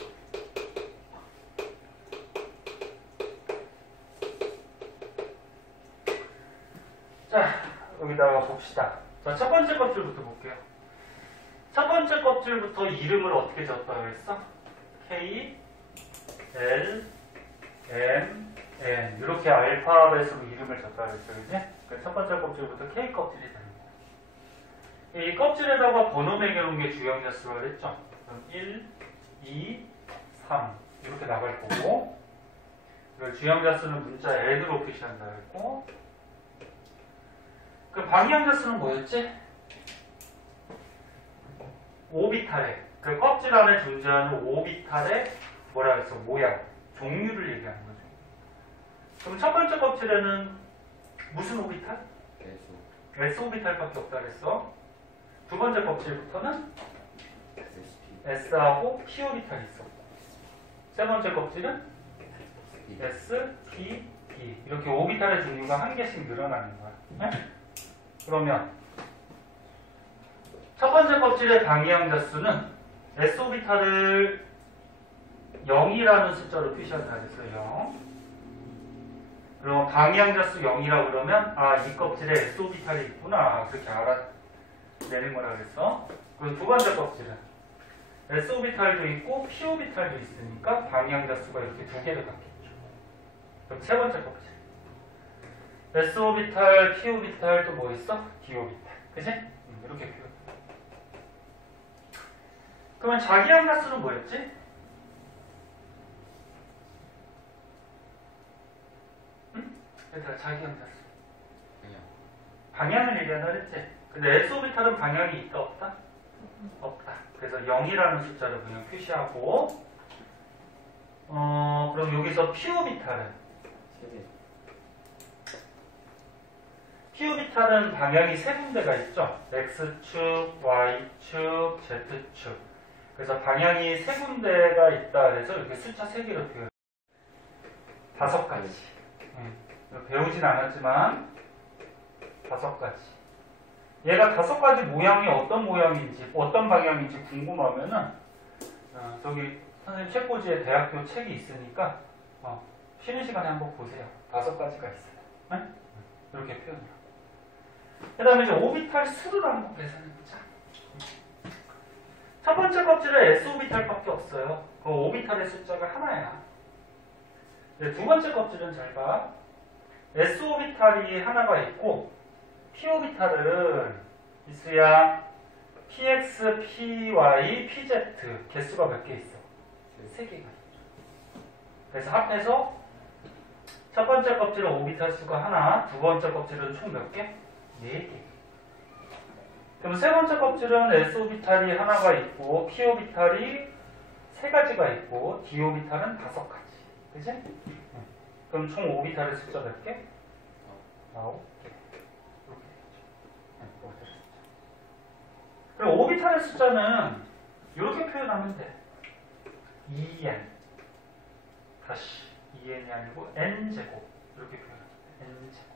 자, 여기다가 봅시다. 자, 첫 번째 껍질부터 볼게요. 첫 번째 껍질부터 이름을 어떻게 적다고 했어? K, L, M, N 이렇게 알파벳으로 이름을 적다고 했죠, 그지? 첫 번째 껍질부터 K 껍질이 되는 거예요. 이 껍질에다가 번호 매겨놓은 게 주양자수라고 했죠? 그럼 1, 2, 3 이렇게 나갈 거고, 그리고 주양자수는 문자 N으로 표시한다고 했고, 그 방향자수는 뭐였지? 오비탈의, 그 껍질 안에 존재하는 오비탈의 뭐라 그랬어? 모양, 종류를 얘기하는 거죠. 그럼 첫 번째 껍질에는 무슨 오비탈? S 오비탈밖에 없다 그랬어. 두 번째 껍질부터는 S하고 P 오비탈이 있었고, 세 번째 껍질은 S, P, B 이렇게 오비탈의 종류가 한 개씩 늘어나는 거야. 네? 그러면 첫 번째 껍질의 방위양자수는 S 오비탈을 0이라는 숫자로 표시한다 그랬어요. 0. 그럼 방위양자수 0이라고 그러면 아, 이 껍질에 S 오비탈이 있구나 그렇게 알아내는 거라 그랬어. 그리고 두 번째 껍질은 S 오비탈도 있고 P 오비탈도 있으니까 방위양자수가 이렇게 두 개를 갖겠죠. 그럼 세 번째 껍질 S 오비탈, P 오비탈 또 뭐 있어? D 오비탈. 그치? 이렇게 표현. 그러면 자기양자수는 뭐였지? 응? 얘들아, 자기양자수. 방향을 얘기한다 그랬지? 근데 S 오비탈은 방향이 있다 없다? 없다. 그래서 0이라는 숫자를 그냥 표시하고, 그럼 여기서 P 오비탈은 P 오비탈은 방향이 세 군데가 있죠. X축, Y축, Z축. 그래서 방향이 세 군데가 있다 그래서 이렇게 숫자 3개로 표현. 5가지. 배우진 않았지만 5가지. 얘가 5가지 모양이 어떤 모양인지, 어떤 방향인지 궁금하면은 저기 선생님 책꽂이에 대학교 책이 있으니까 쉬는 시간에 한번 보세요. 5가지가 있어요. 네? 이렇게 표현해요. 그 다음에 이제 오비탈 수를 한번 계산해보자. 첫 번째 껍질에 S 오비탈밖에 없어요. 그 오비탈의 숫자가 하나야. 두 번째 껍질은 잘 봐. S 오비탈이 하나가 있고 P 오비탈은 있어야 PX, PY, PZ 개수가 몇 개 있어? 3개가 있죠. 그래서 합해서 첫 번째 껍질은 오비탈 수가 하나, 두 번째 껍질은 총 몇 개? 4개. 그럼 세 번째 껍질은 S 오비탈이 하나가 있고 P 오비탈이 3가지가 있고 D 오비탈은 5가지. 그치? 그럼 총 오비탈의 숫자 몇 개? 9개. 이렇게 되죠. 그럼 오비탈의 숫자는 이렇게 표현하면 돼. 2n 다시 2n이 아니고 n제곱 이렇게 표현합니다. n제곱.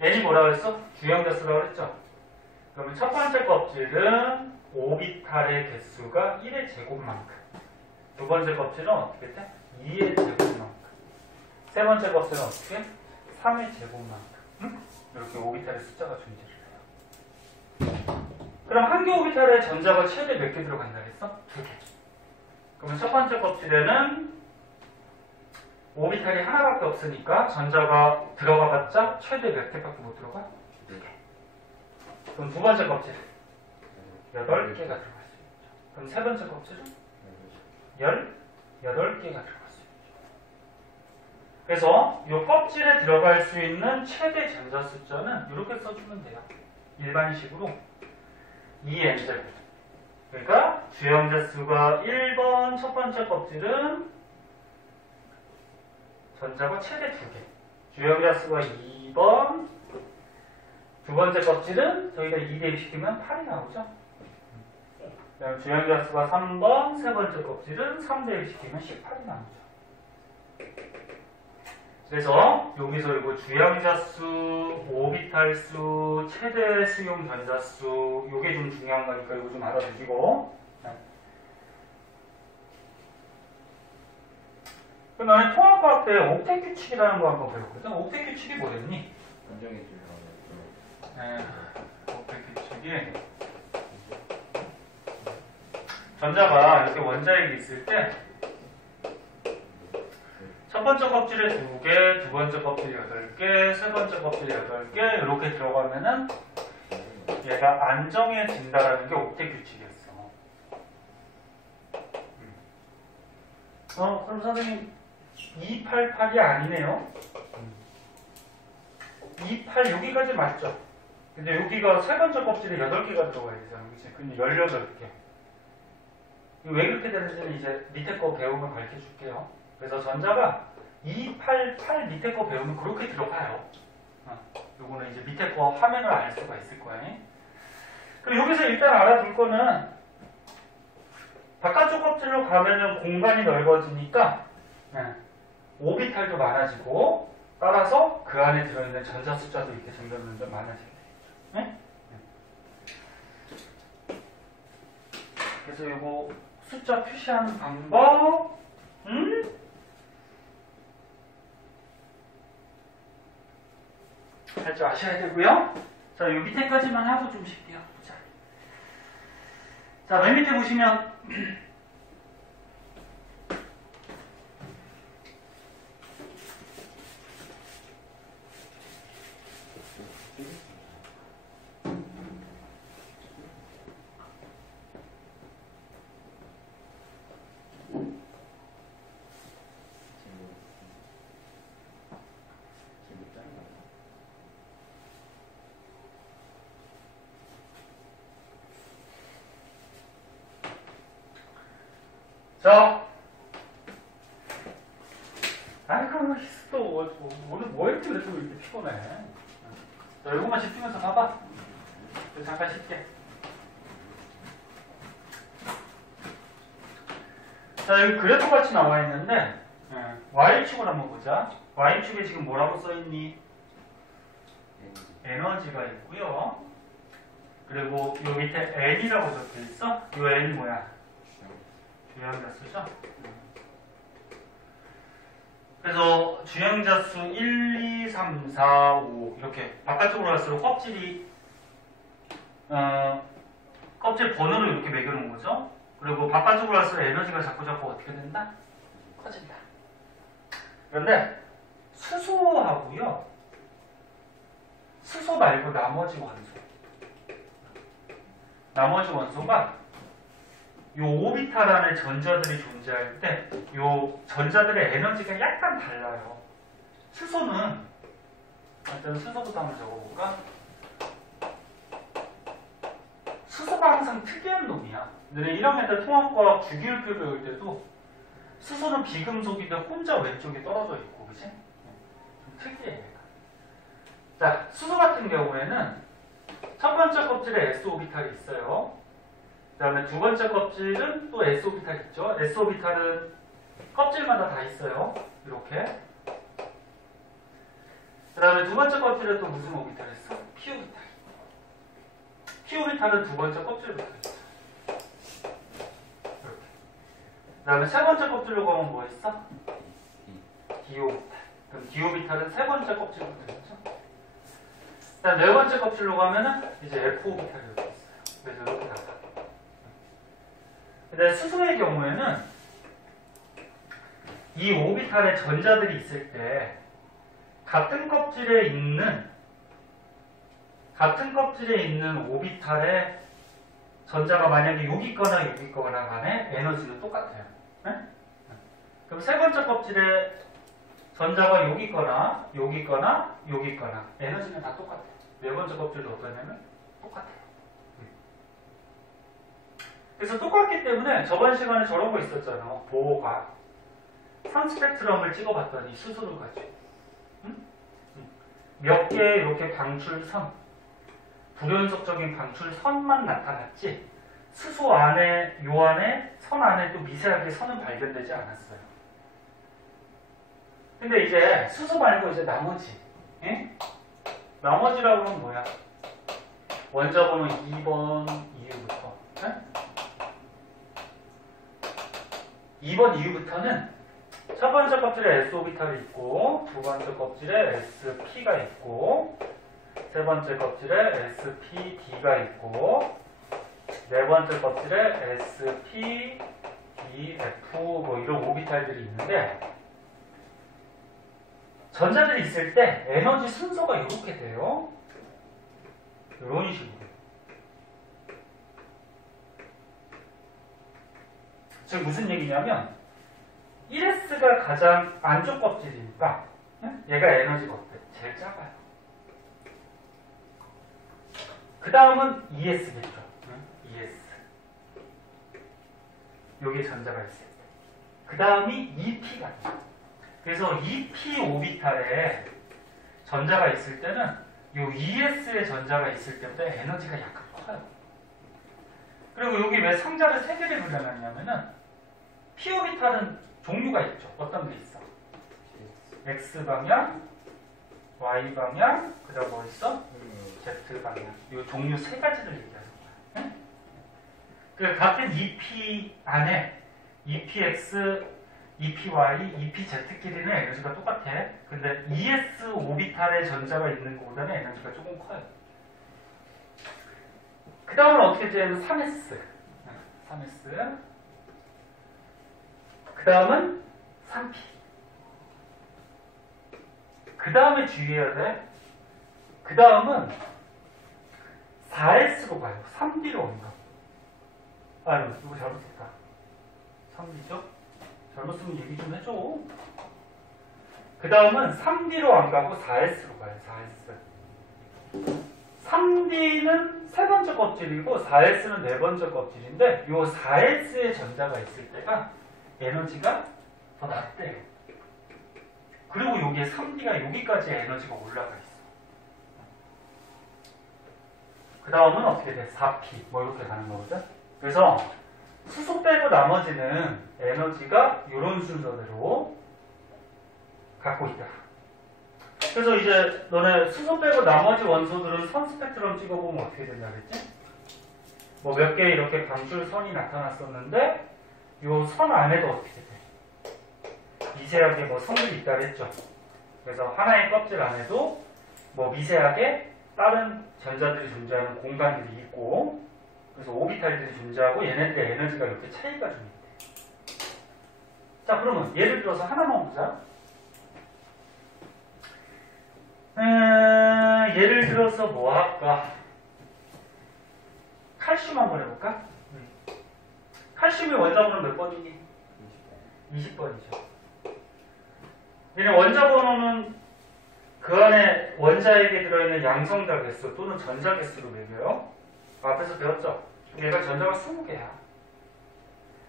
n이 뭐라고 했어? 주형자수라고 했죠? 그러면 첫 번째 껍질은 오비탈의 개수가 1의 제곱만큼, 두 번째 껍질은 어떻게 돼? 2의 제곱만큼, 세 번째 껍질은 어떻게? 3의 제곱만큼. 응? 이렇게 오비탈의 숫자가 존재를 해요. 그럼 한 개 오비탈에 전자가 최대 몇 개 들어간다 했어? 2개. 그러면 첫 번째 껍질에는 오비탈이 하나밖에 없으니까 전자가 들어가봤자 최대 몇 개밖에 못 들어가? 그럼 두 번째 껍질 8개가 들어갈 수 있죠. 그럼 세 번째 껍질은 18개가 들어갈 수 있죠. 그래서 이 껍질에 들어갈 수 있는 최대 전자 숫자는 이렇게 써주면 돼요. 일반식으로 2n제곱. 그러니까 주형자 수가 1번 첫 번째 껍질은 전자가 최대 2개. 주형자 수가 2번 두 번째 껍질은 저희가 2 대입시키면 8이 나오죠. 그다음 주형자 수가 3번 세 번째 껍질은 3 대입시키면 18이 나오죠. 그래서 여기서 이거 주형자 수, 오비탈 수, 최대 수용 전자 수 이게 좀 중요한 거니까 이거 좀 알아두시고. 그 다음에 통합과학 때 옥텟 규칙이라는 거 한번 배웠거든. 옥텟 규칙이 뭐랬니? 안정해 주면 옥텟 규칙이 전자가 이렇게 원자핵이 있을 때 첫 번째 껍질에 2개, 두 번째 껍질에 8개, 세 번째 껍질에 8개 이렇게 들어가면은 얘가 안정해진다라는 게 옥텟 규칙이었어. 그럼 선생님 288이 아니네요. 28 여기까지 맞죠? 근데 여기가 세 번째 껍질에 8개가 들어가야 되잖아. 그치? 근데 18개. 왜 그렇게 되는지는 이제 밑에 거 배우면 가르쳐 줄게요. 그래서 전자가 288 밑에 거 배우면 그렇게 들어가요. 요거는 이제 밑에 거 화면을 알 수가 있을 거예요. 그럼 여기서 일단 알아둘 거는 바깥쪽 껍질로 가면은 공간이 넓어지니까 오비탈도 많아지고 따라서 그 안에 들어있는 전자 숫자도 이렇게 점점 많아지게 되겠죠. 그래서 요거 숫자 표시하는 방법 할 줄 아셔야 되고요. 자, 요 밑에까지만 하고 좀 쉴게요. 자, 맨 밑에 보시면 자, 아이고 또 오늘 뭐 했길래 또 이렇게 피곤해. 자, 이것만 집중해서 봐봐. 잠깐 쉴게. 자, 여기 그래프 같이 나와 있는데 Y축을 한번 보자. Y축에 지금 뭐라고 써있니? 에너지가 있고요. 그리고 요 밑에 N이라고 적혀있어. 요 N이 뭐야? 주형자 수죠? 그래서 주형자 수 1, 2, 3, 4, 5 이렇게 바깥쪽으로 갈수록 껍질이 껍질 번호를 이렇게 매겨놓은 거죠. 그리고 바깥쪽으로 갈수록 에너지가 자꾸 어떻게 된다? 커진다. 그런데 수소하고요. 수소 말고 나머지 원소가 요 오비탈 안에 전자들이 존재할 때 요 전자들의 에너지가 약간 달라요. 수소는 일단 수소부터 한번 적어볼까? 수소가 항상 특이한 놈이야. 너네 1학년 때 통합과학 주기율표 배울 때도 수소는 비금속인데 혼자 왼쪽에 떨어져 있고, 그치? 좀 특이해. 자, 수소 같은 경우에는 첫 번째 껍질에 S 오비탈이 있어요. 그 다음에 두 번째 껍질은 또 S 오비탈 있죠. S 오비탈은 껍질마다 다 있어요. 이렇게. 그 다음에 두 번째 껍질에 또 무슨 오비탈 있어? P 오비탈. P 오비탈은 두 번째 껍질로 들어있어요. 이렇게. 그 다음에 세 번째 껍질로 가면 뭐 있어? D 오비탈. 그럼 D 오비탈은 세 번째 껍질로 들어있죠. 그 다음 네 번째 껍질로 가면은 이제 F 오비탈이 여기 있어요. 그래서 이렇게 나가. 근데 수소의 경우에는 이 오비탈에 전자들이 있을 때 같은 껍질에 있는 오비탈에 전자가 만약에 여기 있거나 여기 있거나 간에 에너지는 똑같아요. 네? 그럼 세 번째 껍질에 전자가 여기 있거나 여기 있거나 여기 있거나 에너지는 다 똑같아요. 네 번째 껍질도 어떠냐면 똑같아요. 그래서 똑같기 때문에 저번 시간에 저런 거 있었잖아. 보호과 선스펙트럼을 찍어봤더니 수소를 가지고 몇 개의 이렇게 방출선, 불연속적인 방출선만 나타났지 수소 안에, 요 안에, 선 안에 또 미세하게 선은 발견되지 않았어요. 근데 이제 수소 말고 이제 나머지, 예? 나머지라고 하면 뭐야? 원자 번호 2번 이후부터, 예? 2번 이후부터는 첫 번째 껍질에 s 오비탈이 있고, 두 번째 kop질에 sp가 있고, 세 번째 껍질에 spd가 있고, 네 번째 껍질에 sp, df 뭐 이런 오비탈들이 있는데 전자들이 있을 때 에너지 순서가 이렇게 돼요. 이런 식으로. 즉 무슨 얘기냐면 1s가 가장 안쪽 껍질이니까 얘가 에너지가 어때? 제일 작아요. 그 다음은 ES겠죠. ES. 여기에 전자가 있을 때. 그 다음이 EP가 돼요. 그래서 EP 오비탈에 전자가 있을 때는 요 ES에 전자가 있을 때보다 에너지가 약간 커요. 그리고 여기 왜 상자를 세 개를 불러놨냐면은 P 오비탈은 종류가 있죠. 어떤 게 있어? X방향, Y방향, 그 다음 뭐 있어? Z방향. 이 종류 세 가지를 얘기하는 거야. 응? 그 같은 EP 안에 EPX, EPY, EPZ끼리는 에너지가 똑같아. 근데 ES 오비탈에 전자가 있는 것보다는 에너지가 조금 커요. 그 다음은 어떻게 되냐면 3S. 3S. 그 다음은 3P. 그 다음에 주의해야 돼. 그 다음은 4S로 가요. 3D로 온다. 아유, 이거 잘못했다. 3D죠? 잘못 쓰면 얘기 좀 해줘. 그 다음은 3D로 안 가고 4S로 가요. 4S. 3D는 세 번째 껍질이고 4S는 네 번째 껍질인데 이 4S에 전자가 있을 때가 에너지가 더 낮대요. 그리고 여기에 3D가 여기까지 에너지가 올라가 있어. 그 다음은 어떻게 돼? 4P 뭐 이렇게 가는 거거든. 그래서 수소 빼고 나머지는 에너지가 이런 순서대로 갖고 있다. 그래서 이제 너네 수소 빼고 나머지 원소들은 선 스펙트럼 찍어보면 어떻게 된다 그랬지? 뭐 몇 개 이렇게 방출선이 나타났었는데 이 선 안에도 어떻게 돼? 미세하게 뭐 선들이 있다 그랬죠. 그래서 하나의 껍질 안에도 뭐 미세하게 다른 전자들이 존재하는 공간들이 있고, 그래서 오비탈들이 존재하고 얘네들의 에너지가 이렇게 차이가 좀 있대. 자, 그러면 예를 들어서 하나만 보자. 예를 들어서 뭐 할까? 칼슘 한번 해볼까? 칼슘이 원자번호 몇 번이니? 20번이죠. 얘네 원자번호는 그 안에 원자에게 들어있는 양성자 개수 또는 전자 개수로 매겨요. 앞에서 배웠죠? 얘가 전자가 20개야.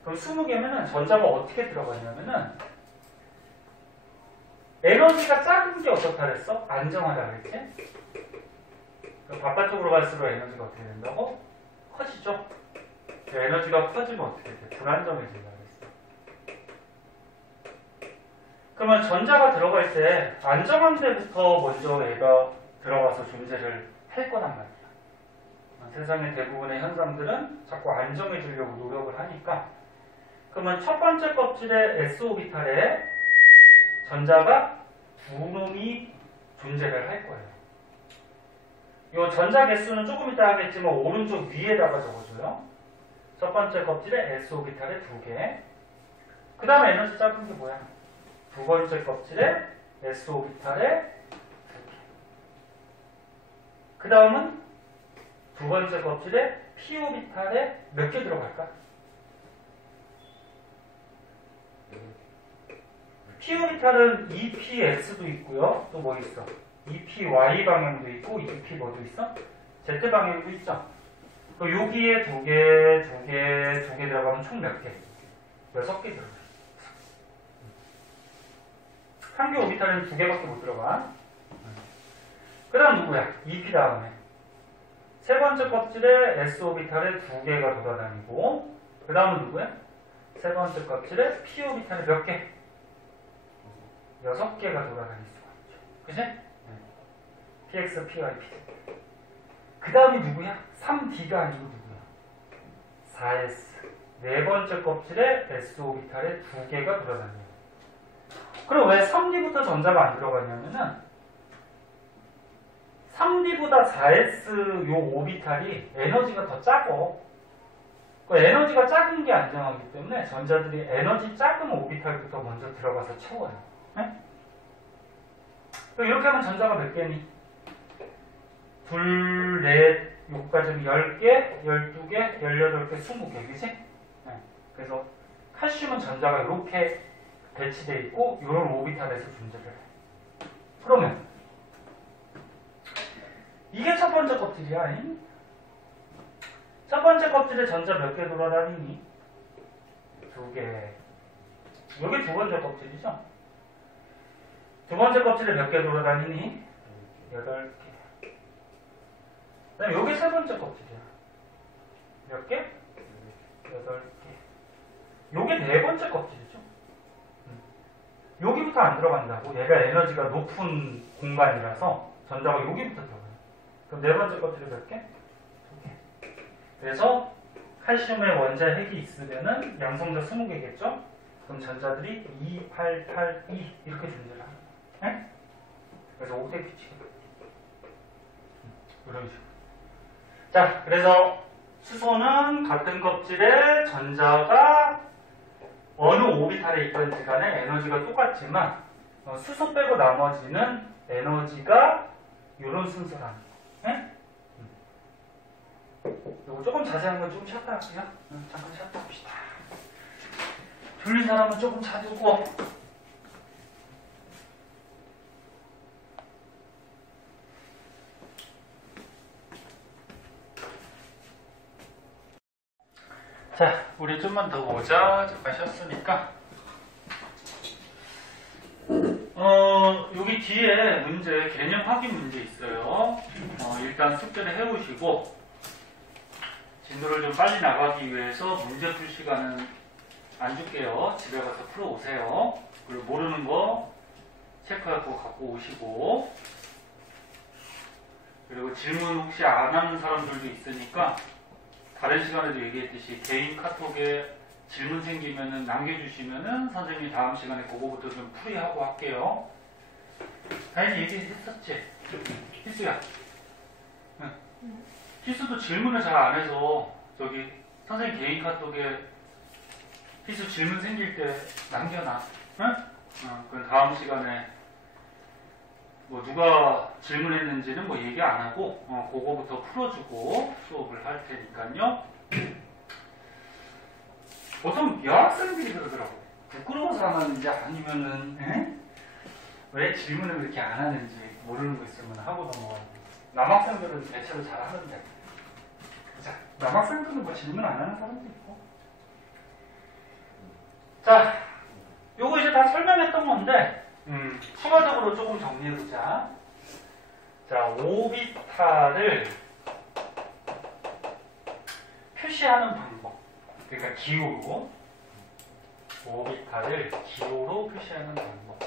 그럼 20개면은 전자가 어떻게 들어가냐면은 에너지가 작은 게 어떻다 그랬어? 안정하다 그랬지? 바깥쪽으로 갈수록 에너지가 어떻게 된다고? 커지죠? 에너지가 커지면 어떻게 돼? 불안정해진다 그랬어. 그러면 전자가 들어갈 때 안정한 데부터 먼저 얘가 들어가서 존재를 할 거란 말이야. 세상의 대부분의 현상들은 자꾸 안정해지려고 노력을 하니까. 그러면 첫 번째 껍질의 s 오비탈에 전자가 두 놈이 존재를 할 거예요. 이 전자 개수는 조금 이따 하겠지만 오른쪽 위에다가 적어줘요. 첫 번째 껍질에 s 오비탈에 2개. 그 다음에 에너지 작은 게 뭐야? 두 번째 껍질에 s 오비탈에 그 다음은 두 번째 껍질에 p 오비탈에 몇 개 들어갈까? p 오비탈은 EPS도 있고요. 또 뭐 있어? EPY 방향도 있고 EP 뭐도 있어? Z 방향도 있죠. 그 여기에 두 개 들어가면 총 몇 개? 6개 들어가. 한 개 오비탈은 2개밖에 못 들어가. 그 다음 누구야? EP 다음에 세 번째 껍질에 S 오비탈에 2개가 돌아다니고 그 다음은 누구야? 세 번째 껍질에 P 오비탈에 몇 개? 6개가 돌아다닐 수가 있죠. 그치? PX, PY, PZ. 그 다음이 누구야? 3D가 아니고 누구야? 4S. 네 번째 kop질에 S 오비탈에 2개가 돌아다녀요. 그럼 왜 3D부터 전자가 안 들어갔냐면은 3D보다 4S 요 오비탈이 에너지가 더 작고 그 에너지가 작은 게 안정하기 때문에 전자들이 에너지 작은 오비탈부터 먼저 들어가서 채워요. 네? 이렇게 하면 전자가 몇 개니? 둘, 넷, 요까지는 10개, 12개, 18개, 20개, 그치? 네. 그래서 칼슘은 전자가 이렇게 배치되어 있고 이런 오비탈에서 존재를 해. 그러면 이게 첫 번째 껍질이야. 잉? 첫 번째 껍질에 전자 몇 개 돌아다니니? 2개. 여기 두 번째 껍질이죠? 두 번째 껍질에 몇 개 돌아다니니? 8개. 그 다음에 여기 세 번째 껍질이야. 몇 개? 8개. 요게 네 번째 껍질이죠. 여기부터 안 들어간다고. 얘가 에너지가 높은 공간이라서 전자가 여기부터 들어가요. 그럼 네 번째 껍질이 몇 개? 2개. 그래서 칼슘의 원자 핵이 있으면은 양성자 20개겠죠? 그럼 전자들이 2, 8, 8, 2 이렇게 존재를 하는 거예요. 네? 그래서 5대 규칙. 이런 식으로. 자, 그래서 수소는 같은 껍질에 전자가 어느 오비탈에 있던지 간에 에너지가 똑같지만 수소 빼고 나머지는 에너지가 이런 순서라는 거. 네? 이거 조금 자세한 건 좀 쉬었다 할게요. 잠깐 쉬었다 합시다. 졸린 사람은 조금 자두고. 자, 우리 좀만 더 보자. 잠깐 쉬었으니까. 여기 뒤에 문제, 개념 확인 문제 있어요. 일단 숙제를 해오시고, 진도를 좀 빨리 나가기 위해서 문제 풀 시간은 안 줄게요. 집에 가서 풀어오세요. 그리고 모르는 거 체크하고 갖고 오시고, 그리고 질문 혹시 안 하는 사람들도 있으니까, 다른 시간에도 얘기했듯이 개인 카톡에 질문 생기면은 남겨주시면은 선생님이 다음 시간에 그거부터 좀 풀이하고 할게요. 다행히 얘기했었지? 희수야. 응. 희수도 질문을 잘 안 해서 저기 선생님 개인 카톡에 희수 질문 생길 때 남겨놔. 응? 그럼 다음 시간에 뭐 누가 질문했는지는 뭐 얘기 안 하고 그거부터 풀어주고 수업을 할 테니까요. 보통 여학생들이 그러더라고. 부끄러워서 안 하는지 아니면은 왜 질문을 그렇게 안 하는지 모르는 거 있으면 하고 넘어가는. 남학생들은 대체로 잘 하는데. 자, 남학생들은 뭐 질문 안 하는 사람도 있고. 자, 요거 이제 다 설명했던 건데 추가적으로 조금 정리해보자. 자, 오비탈을 표시하는 방법. 그러니까 기호로. 오비탈을 기호로 표시하는 방법.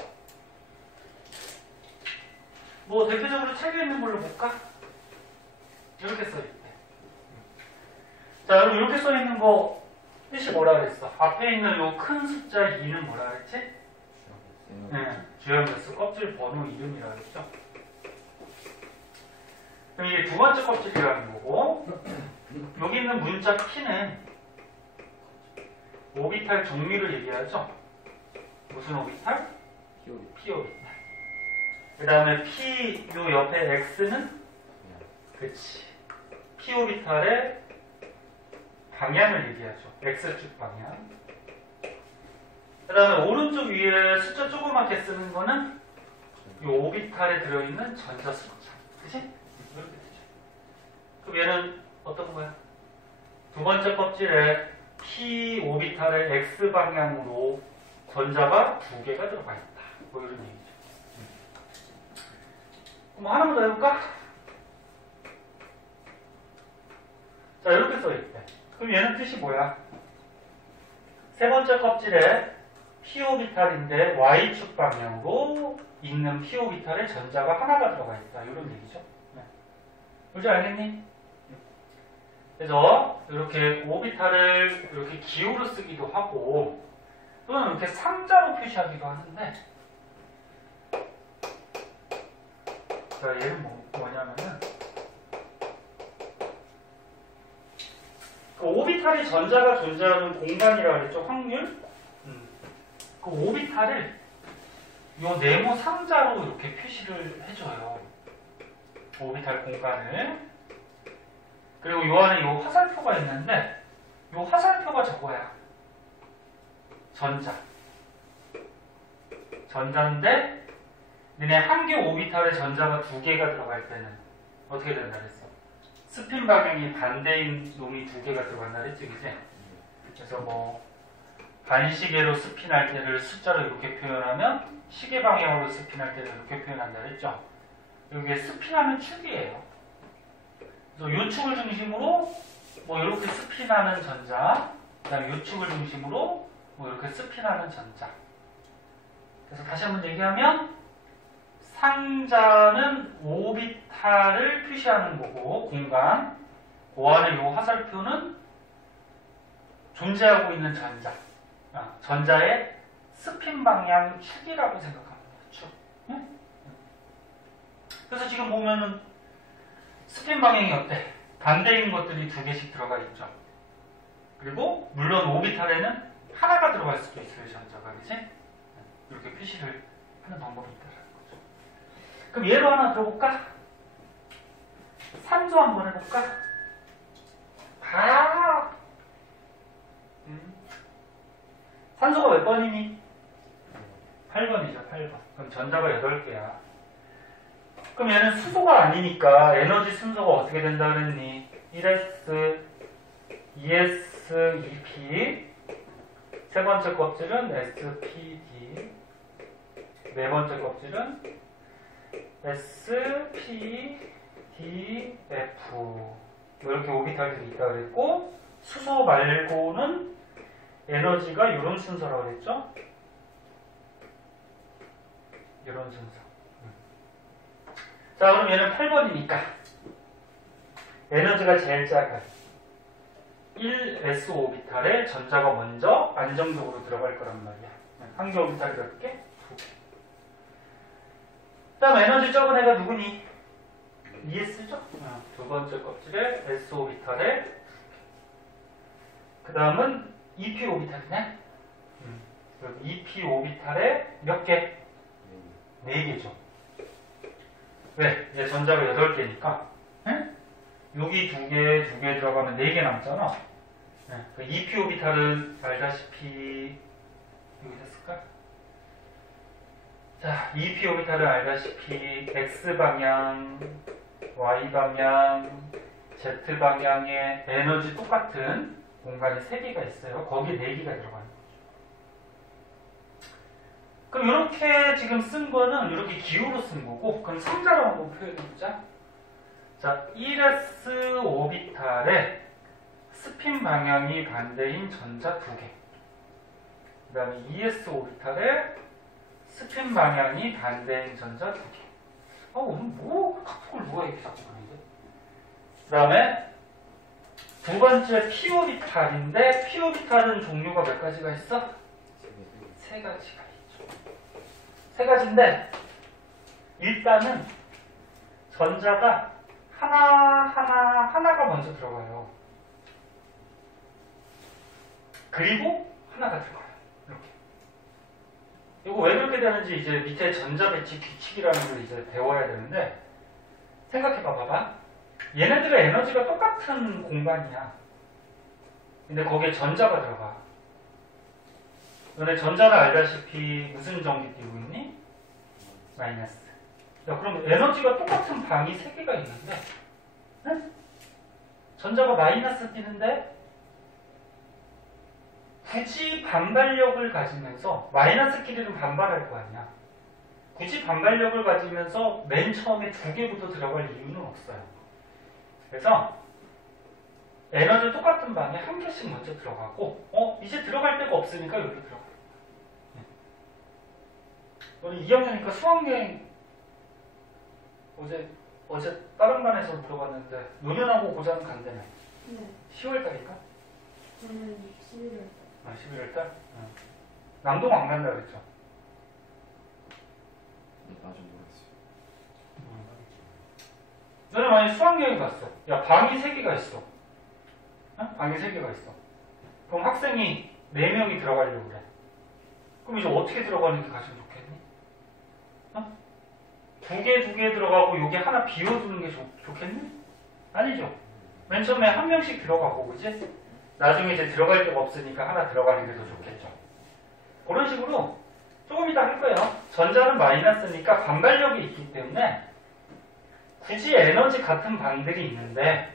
뭐 대표적으로 책에 있는 걸로 볼까? 이렇게 써있대. 자, 여러분 이렇게 써있는 거 뜻이 뭐라 그랬어? 앞에 있는 요 큰 숫자 2는 뭐라 그랬지? 네, 주연배수 껍질 번호 이름이라고 했죠. 그럼 이게 두 번째 껍질이라는 거고, 여기 있는 문자 P는 오비탈 종류를 얘기하죠. 무슨 오비탈? P P-오비탈. 그 다음에 P 요 옆에 X는 그치. P-오비탈의 방향을 얘기하죠. X축 방향. 그 다음에 오른쪽 위에 숫자 조그맣게 쓰는 거는 이 오비탈에 들어있는 전자 숫자. 그치? 이렇게 되죠. 그럼 얘는 어떤 거야? 두 번째 껍질에 P 오비탈의 X 방향으로 전자가 두 개가 들어가 있다. 뭐 이런 얘기죠. 그럼 하나만 더 해볼까? 자, 이렇게 써있대. 그럼 얘는 뜻이 뭐야? 세 번째 껍질에 P-오비탈인데 Y축 방향으로 있는 P-오비탈에 전자가 하나가 들어가 있다. 이런 얘기죠. 네. 뭔지 알겠니? 그래서 이렇게 오비탈을 이렇게 기호로 쓰기도 하고 또는 이렇게 상자로 표시하기도 하는데 자, 얘는 뭐냐면은 그 오비탈이 전자가 존재하는 공간이라고 그랬죠. 확률. 그 오비탈을 요 네모 상자로 이렇게 표시를 해줘요. 오비탈 공간을. 그리고 요 안에 요 화살표가 있는데 요 화살표가 저거야. 전자인데 너네 한 개 오비탈에 전자가 두 개가 들어갈 때는 어떻게 된다 그랬어? 스핀 방향이 반대인 놈이 두 개가 들어간다 그랬지, 그지? 그래서 뭐 반시계로 스핀할 때를 숫자로 이렇게 표현하면 시계 방향으로 스핀할 때를 이렇게 표현한다 그랬죠? 이게 스핀하는 축이에요. 그래서 요 축을 중심으로 뭐 이렇게 스핀하는 전자, 그다음에 요 축을 중심으로 뭐 이렇게 스핀하는 전자. 그래서 다시 한번 얘기하면 상자는 오비탈을 표시하는 거고 공간, 그 안에 요 화살표는 존재하고 있는 전자. 전자의 스핀 방향 축이라고 생각하는 거죠. 응? 그래서 지금 보면은 스핀 방향이 어때? 반대인 것들이 두 개씩 들어가 있죠. 그리고 물론 오비탈에는 하나가 들어갈 수도 있어요, 전자가. 그치? 이렇게 표시를 하는 방법이 있다는 거죠. 그럼 예로 하나 들어볼까? 산소 한번 해볼까? 산소가 몇 번이니? 8번이죠, 8번. 그럼 전자가 8개야. 그럼 얘는 수소가 아니니까 에너지 순서가 어떻게 된다 그랬니? 1s, 2s, 2p. 세 번째 껍질은 spd. 네 번째 껍질은 spdf. 이렇게 오비탈들이 있다 그랬고, 수소 말고는 에너지가 이런 순서라고 그랬죠? 이런 순서. 자, 그럼 얘는 8번이니까 에너지가 제일 작은 1s 오비탈에 전자가 먼저 안정적으로 들어갈 거란 말이야. 한 개 오비탈이 몇 개? 2개. 그 다음 에너지 적은 애가 누구니? ES죠? 두 번째 껍질에 s 오비탈에 그 다음은 EP 오비탈이네. 그럼 EP 오비탈에 몇 개? 4개죠. 왜? 얘 전자가 8개니까. 응? 여기 2개, 2개 들어가면 4개 남잖아. 네. 그 EP 오비탈은 알다시피 여기 됐을까? 자, EP 오비탈은 알다시피 X방향, Y방향, Z방향의 에너지 똑같은 공간이 3개가 있어요. 거기에 4개가 들어가는 거죠. 그럼 이렇게 지금 쓴 거는 이렇게 기호로 쓴 거고, 그럼 상자로 한번 표현해보자. 자, 1s 오비탈에 스핀 방향이 반대인 전자 2개. 그 다음에 2s 오비탈에 스핀 방향이 반대인 전자 2개. 오늘 뭐, 카톡을 누가 이렇게 자꾸 그러는데? 그 다음에 두 번째 P-오비탈인데, P-오비탈은 종류가 몇 가지가 있어? 3가지가 있죠. 3가지인데, 일단은 전자가 하나가 먼저 들어가요. 그리고 하나가 들어가요. 이렇게. 이거 왜 그렇게 되는지 이제 밑에 전자배치 규칙이라는 걸 이제 배워야 되는데, 생각해봐, 봐봐. 얘네들의 에너지가 똑같은 공간이야. 근데 거기에 전자가 들어가. 너네 전자는 알다시피 무슨 전기 띄고 있니? 마이너스. 야, 그럼 에너지가 똑같은 방이 3개가 있는데, 응? 전자가 마이너스 띄는데, 굳이 반발력을 가지면서, 마이너스 끼리는 반발할 거 아니야. 굳이 반발력을 가지면서 맨 처음에 2개부터 들어갈 이유는 없어요. 그래서, 에너지 똑같은 방에 1개씩 먼저 들어가고, 이제 들어갈 데가 없으니까 여기 들어가. 우리 2학년이니까 수학여행 어제 다른 반에서 들어갔는데 노년하고 고장 간대네. 네. 10월 달인가? 저는 11월. 아, 11월 달? 남동 안 간다 그랬죠? 아직 모르겠어요. 너네 만약에 수학여행 갔어. 야, 방이 3개가 있어. 방이 3개가 있어. 그럼 학생이 4명이 들어가려고 그래. 그럼 이제 어떻게 들어가는 게 가장 좋겠니? 2개 들어가고 여기 하나 비워두는 게 좋겠니? 아니죠. 맨 처음에 1명씩 들어가고, 그지? 나중에 이제 들어갈 데가 없으니까 하나 들어가는 게 더 좋겠죠. 그런 식으로 조금 이따 할 거예요. 전자는 마이너스니까 반발력이 있기 때문에 굳이 에너지 같은 방들이 있는데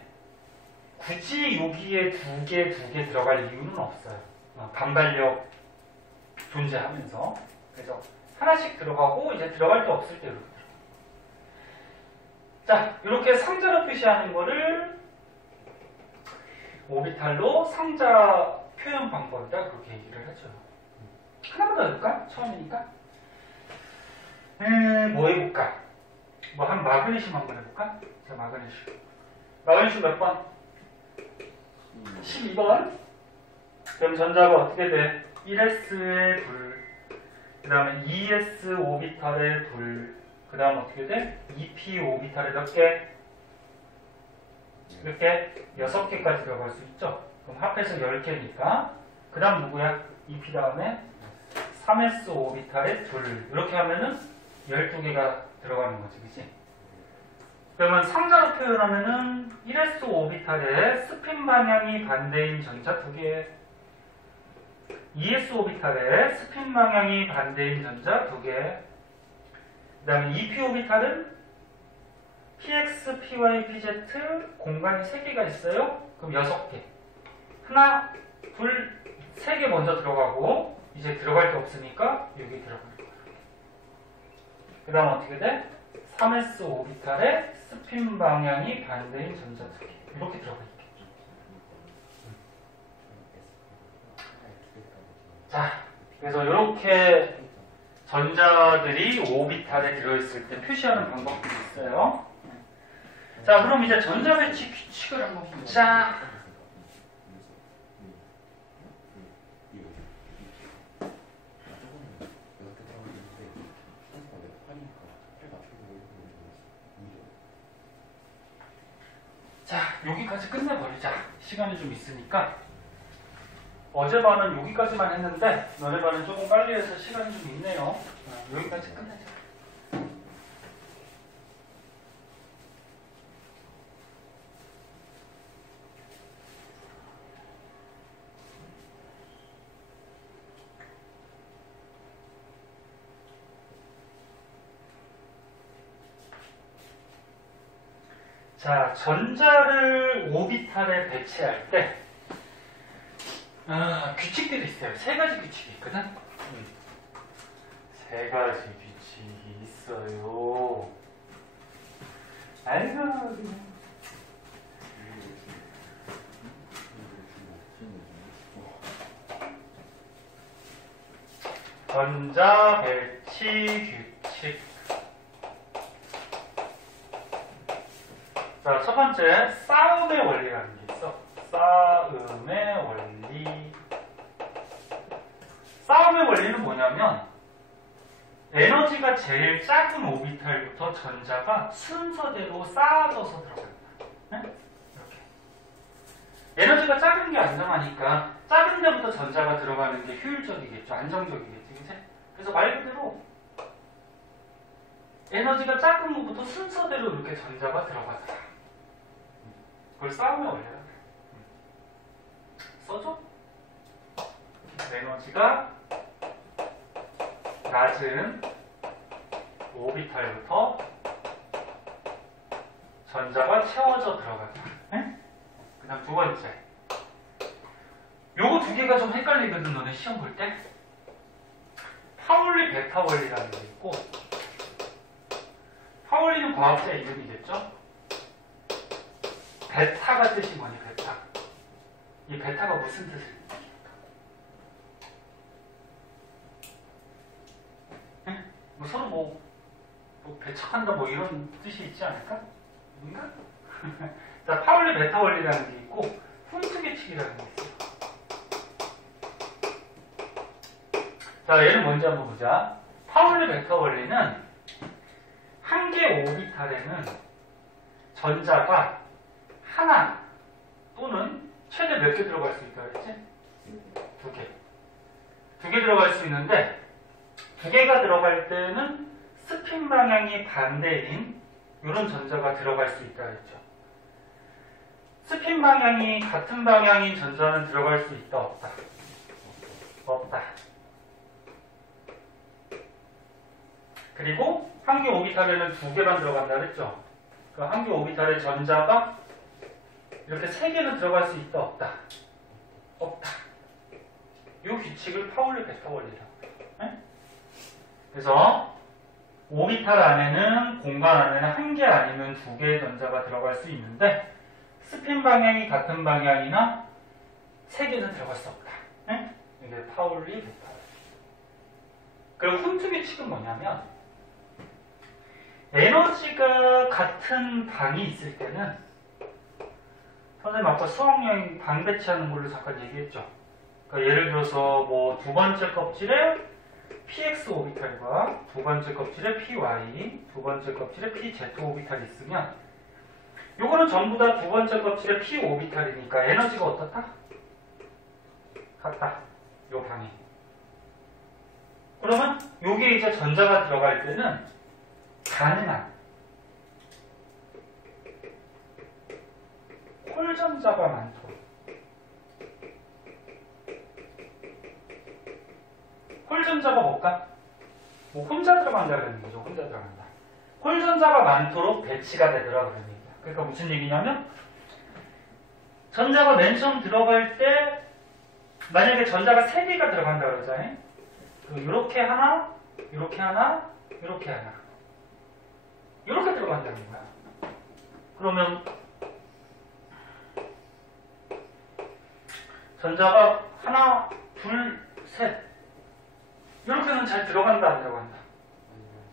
굳이 여기에 2개 들어갈 이유는 없어요. 반발력 존재하면서. 그래서 하나씩 들어가고 이제 들어갈 데 없을 때 이렇게 들어가요. 자, 이렇게 상자로 표시하는 거를 오비탈로 상자 표현 방법이다 그렇게 얘기를 하죠. 하나만 더 해볼까? 처음이니까. 뭐 해볼까? 뭐 한 마그네슘 한번 해볼까? 자, 마그네슘 몇 번? 12번. 그럼 전자가 어떻게 돼? 1s에 둘, 그 다음에 2s 오비탈에 둘, 그 다음 어떻게 돼? 2p 오비탈에 몇 개? 몇 개? 6개까지 들어갈 수 있죠? 그럼 합해서 10개니까. 그 다음 누구야? 2p 다음에 3s 오비탈에 둘. 이렇게 하면은 12개가 들어가는 거지, 그치? 그러면 상자로 표현하면은 1s 오비탈에 스핀 방향이 반대인 전자 2개, 2s 오비탈에 스핀 방향이 반대인 전자 2개, 그 다음에 2p 오비탈은 px, py, pz 공간이 3개가 있어요. 그럼 6개. 하나, 둘, 3개 먼저 들어가고 이제 들어갈 게 없으니까 여기 들어가는 거예요. 그 다음 어떻게 돼? 3s 오비탈에 스핀 방향이 반대인 전자 2개. 이렇게 들어가 있겠죠. 자, 그래서 이렇게 전자들이 오비탈에 들어있을 때 표시하는 방법들이 있어요. 자, 그럼 이제 전자배치 규칙을 한번 보자. 자, 여기까지 끝내버리자. 시간이 좀 있으니까. 어제 반은 여기까지만 했는데 너네 반은 조금 빨리 해서 시간이 좀 있네요. 여기까지 끝내자. 자, 전자를 오비탈에 배치할 때 규칙들이 있어요. 3가지 규칙이 있거든. 3가지 규칙이 있어요. 아이고. 전자 배치 규칙. 자, 첫 번째, 싸움의 원리라는 게 있어. 싸움의 원리. 싸움의 원리는 뭐냐면, 에너지가 제일 작은 오비탈부터 전자가 순서대로 쌓아져서 들어간다. 네? 이렇게. 에너지가 작은 게 안정하니까 작은 데부터 전자가 들어가는 게 효율적이겠죠. 안정적이겠지. 그치? 그래서 말 그대로 에너지가 작은 것부터 순서대로 이렇게 전자가 들어가더라. 그걸 싸움에 올려야 돼. 써줘? 에너지가 낮은 오비탈부터 전자가 채워져 들어가더라. 그 다음 두 번째. 요거 두 개가 좀 헷갈리거든, 너네 시험 볼 때. 파울리 베타 원리라는 게 있고, 파울리는 과학자 이름이겠죠? 베타가 뜻이 뭐니, 베타? 이 베타가 무슨 뜻을? 뭐 서로 뭐 배척한다 뭐 이런 뜻이 있지 않을까? 아닌가? 자, 파울리 베타 원리라는 게 있고, 훈트 규칙이라는 게 있어요. 자, 얘를 먼저 한번 보자. 파울리 베타 원리는 한 개 오비탈에는 전자가 하나 또는 최대 몇 개 들어갈 수 있다 그랬지? 두 개. 두 개 들어갈 수 있는데, 두 개가 들어갈 때는 스핀 방향이 반대인 이런 전자가 들어갈 수 있다 그랬죠. 스핀 방향이 같은 방향인 전자는 들어갈 수 있다, 없다? 없다. 그리고 한 개 오비탈에는 두 개만 들어간다 그랬죠. 그 한 개 오비탈에 전자가 이렇게 세 개는 들어갈 수 있다, 없다? 없다. 이 규칙을 파울리 베타 원리라고 해요. 그래서 오비탈 안에는, 공간 안에는 한 개 아니면 두 개의 전자가 들어갈 수 있는데, 스핀 방향이 같은 방향이나 세 개는 들어갈 수 없다. 이게 파울리 베타. 그리고 훈트 규칙은 뭐냐면, 에너지가 같은 방이 있을 때는, 선생님 아까 수학여행 방 배치하는 걸로 잠깐 얘기했죠. 그러니까 예를 들어서 뭐 두 번째 껍질에 px 오비탈과 두 번째 껍질에 py, 두 번째 껍질에 pz 오비탈이 있으면, 요거는 전부 다 두 번째 껍질에 p 오비탈이니까 에너지가 어떻다? 같다. 요 방이. 그러면 요게 이제 전자가 들어갈 때는 가능한 홀전자가 많도록, 홀전자가 뭘까? 뭐 혼자 들어간다 그러는 거죠. 혼자 들어간다. 홀전자가 많도록 배치가 되더라 그러는 얘기야. 그러니까 무슨 얘기냐면, 전자가 맨 처음 들어갈 때 만약에 전자가 3개가 들어간다 그러잖아요. 이렇게 하나, 이렇게 하나, 이렇게 하나, 이렇게 들어간다는 거야. 그러면 전자가 하나, 둘, 셋, 이렇게는 잘 들어간다, 안 들어간다?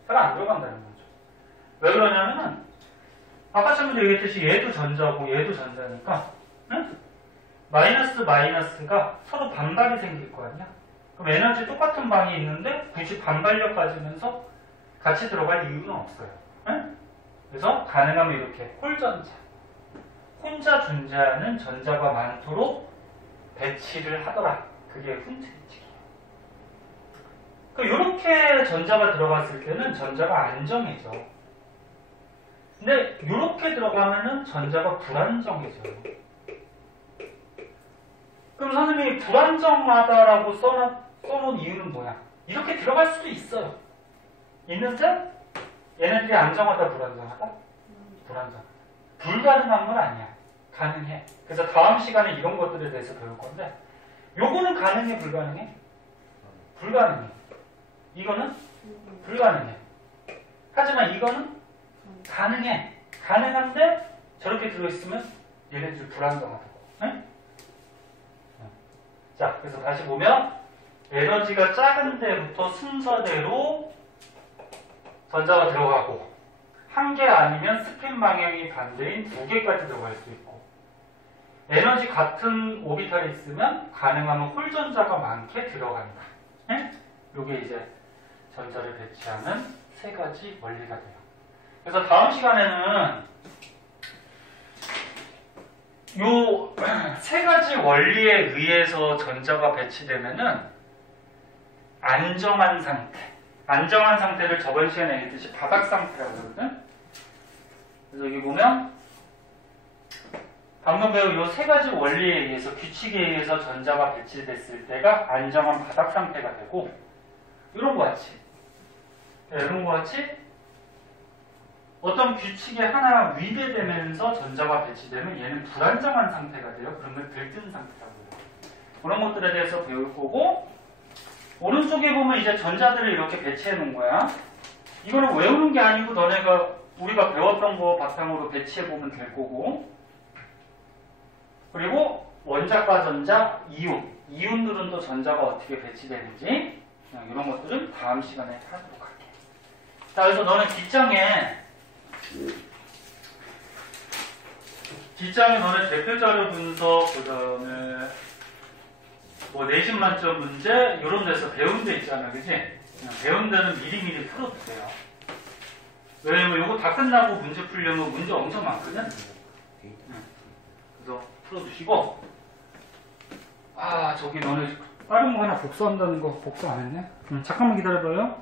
잘 안 들어간다는 거죠. 왜 그러냐면은 아까 처음 얘기했듯이 얘도 전자고 얘도 전자니까, 응? 마이너스 마이너스가 서로 반발이 생길 거 아니야? 그럼 에너지 똑같은 방이 있는데 굳이 반발력 가지면서 같이 들어갈 이유는 없어요. 응? 그래서 가능하면 이렇게 홀전자, 혼자 존재하는 전자가 많도록 배치를 하더라. 그게 훈트 규칙이에요. 이렇게 전자가 들어갔을 때는 전자가 안정해져. 근데 이렇게 들어가면은 전자가 불안정해져요. 그럼 선생님이 불안정하다라고 써놓은 이유는 뭐야? 이렇게 들어갈 수도 있어요. 있는데 얘네들이 안정하다, 불안정하다? 불안정하다. 불가능한 건 아니야. 가능해. 그래서 다음 시간에 이런 것들에 대해서 배울 건데, 요거는 가능해, 불가능해? 불가능해. 이거는 불가능해. 하지만 이거는 가능해. 가능한데 저렇게 들어있으면 얘네들 불안정하다고. 네? 자, 그래서 다시 보면 에너지가 작은 데부터 순서대로 전자가 들어가고, 한 개 아니면 스핀 방향이 반대인 두 개까지 들어갈 수 있고, 에너지 같은 오비탈이 있으면 가능하면 홀전자가 많게 들어간다. 네? 요게 이제 전자를 배치하는 세 가지 원리가 돼요. 그래서 다음 시간에는 요 세 가지 원리에 의해서 전자가 배치되면은 안정한 상태. 안정한 상태를 저번 시간에 얘기했듯이 바닥 상태라고 그러거든. 그래서 여기 보면 방금 배운 이 세 가지 원리에 의해서 규칙에 의해서 전자가 배치됐을 때가 안정한 바닥 상태가 되고 이런 거 같이 이런 거 같이 어떤 규칙에 하나 위배되면서 전자가 배치되면 얘는 불안정한 상태가 돼요. 그러면 들뜬 상태라고 해요. 그런 것들에 대해서 배울 거고 오른쪽에 보면 이제 전자들을 이렇게 배치해 놓은 거야. 이거는 외우는 게 아니고 우리가 배웠던 거 바탕으로 배치해 보면 될 거고 그리고 원자과 전자, 이온들은 또 전자가 어떻게 배치되는지 이런 것들은 다음 시간에 하도록 할게. 자, 그래서 너는 뒷장에 너네 대표자료 분석, 그 다음에 뭐 내신 만점 문제 이런 데서 배운 데 있잖아, 그지? 그냥 배운 데는 미리미리 풀어두세요. 왜냐면 이거 다 끝나고 문제 풀려면 문제 엄청 많거든? 그래서 풀어두시고 저기 너네 다른 거 하나 복수한다는 거 복수 안 했네? 잠깐만 기다려봐요.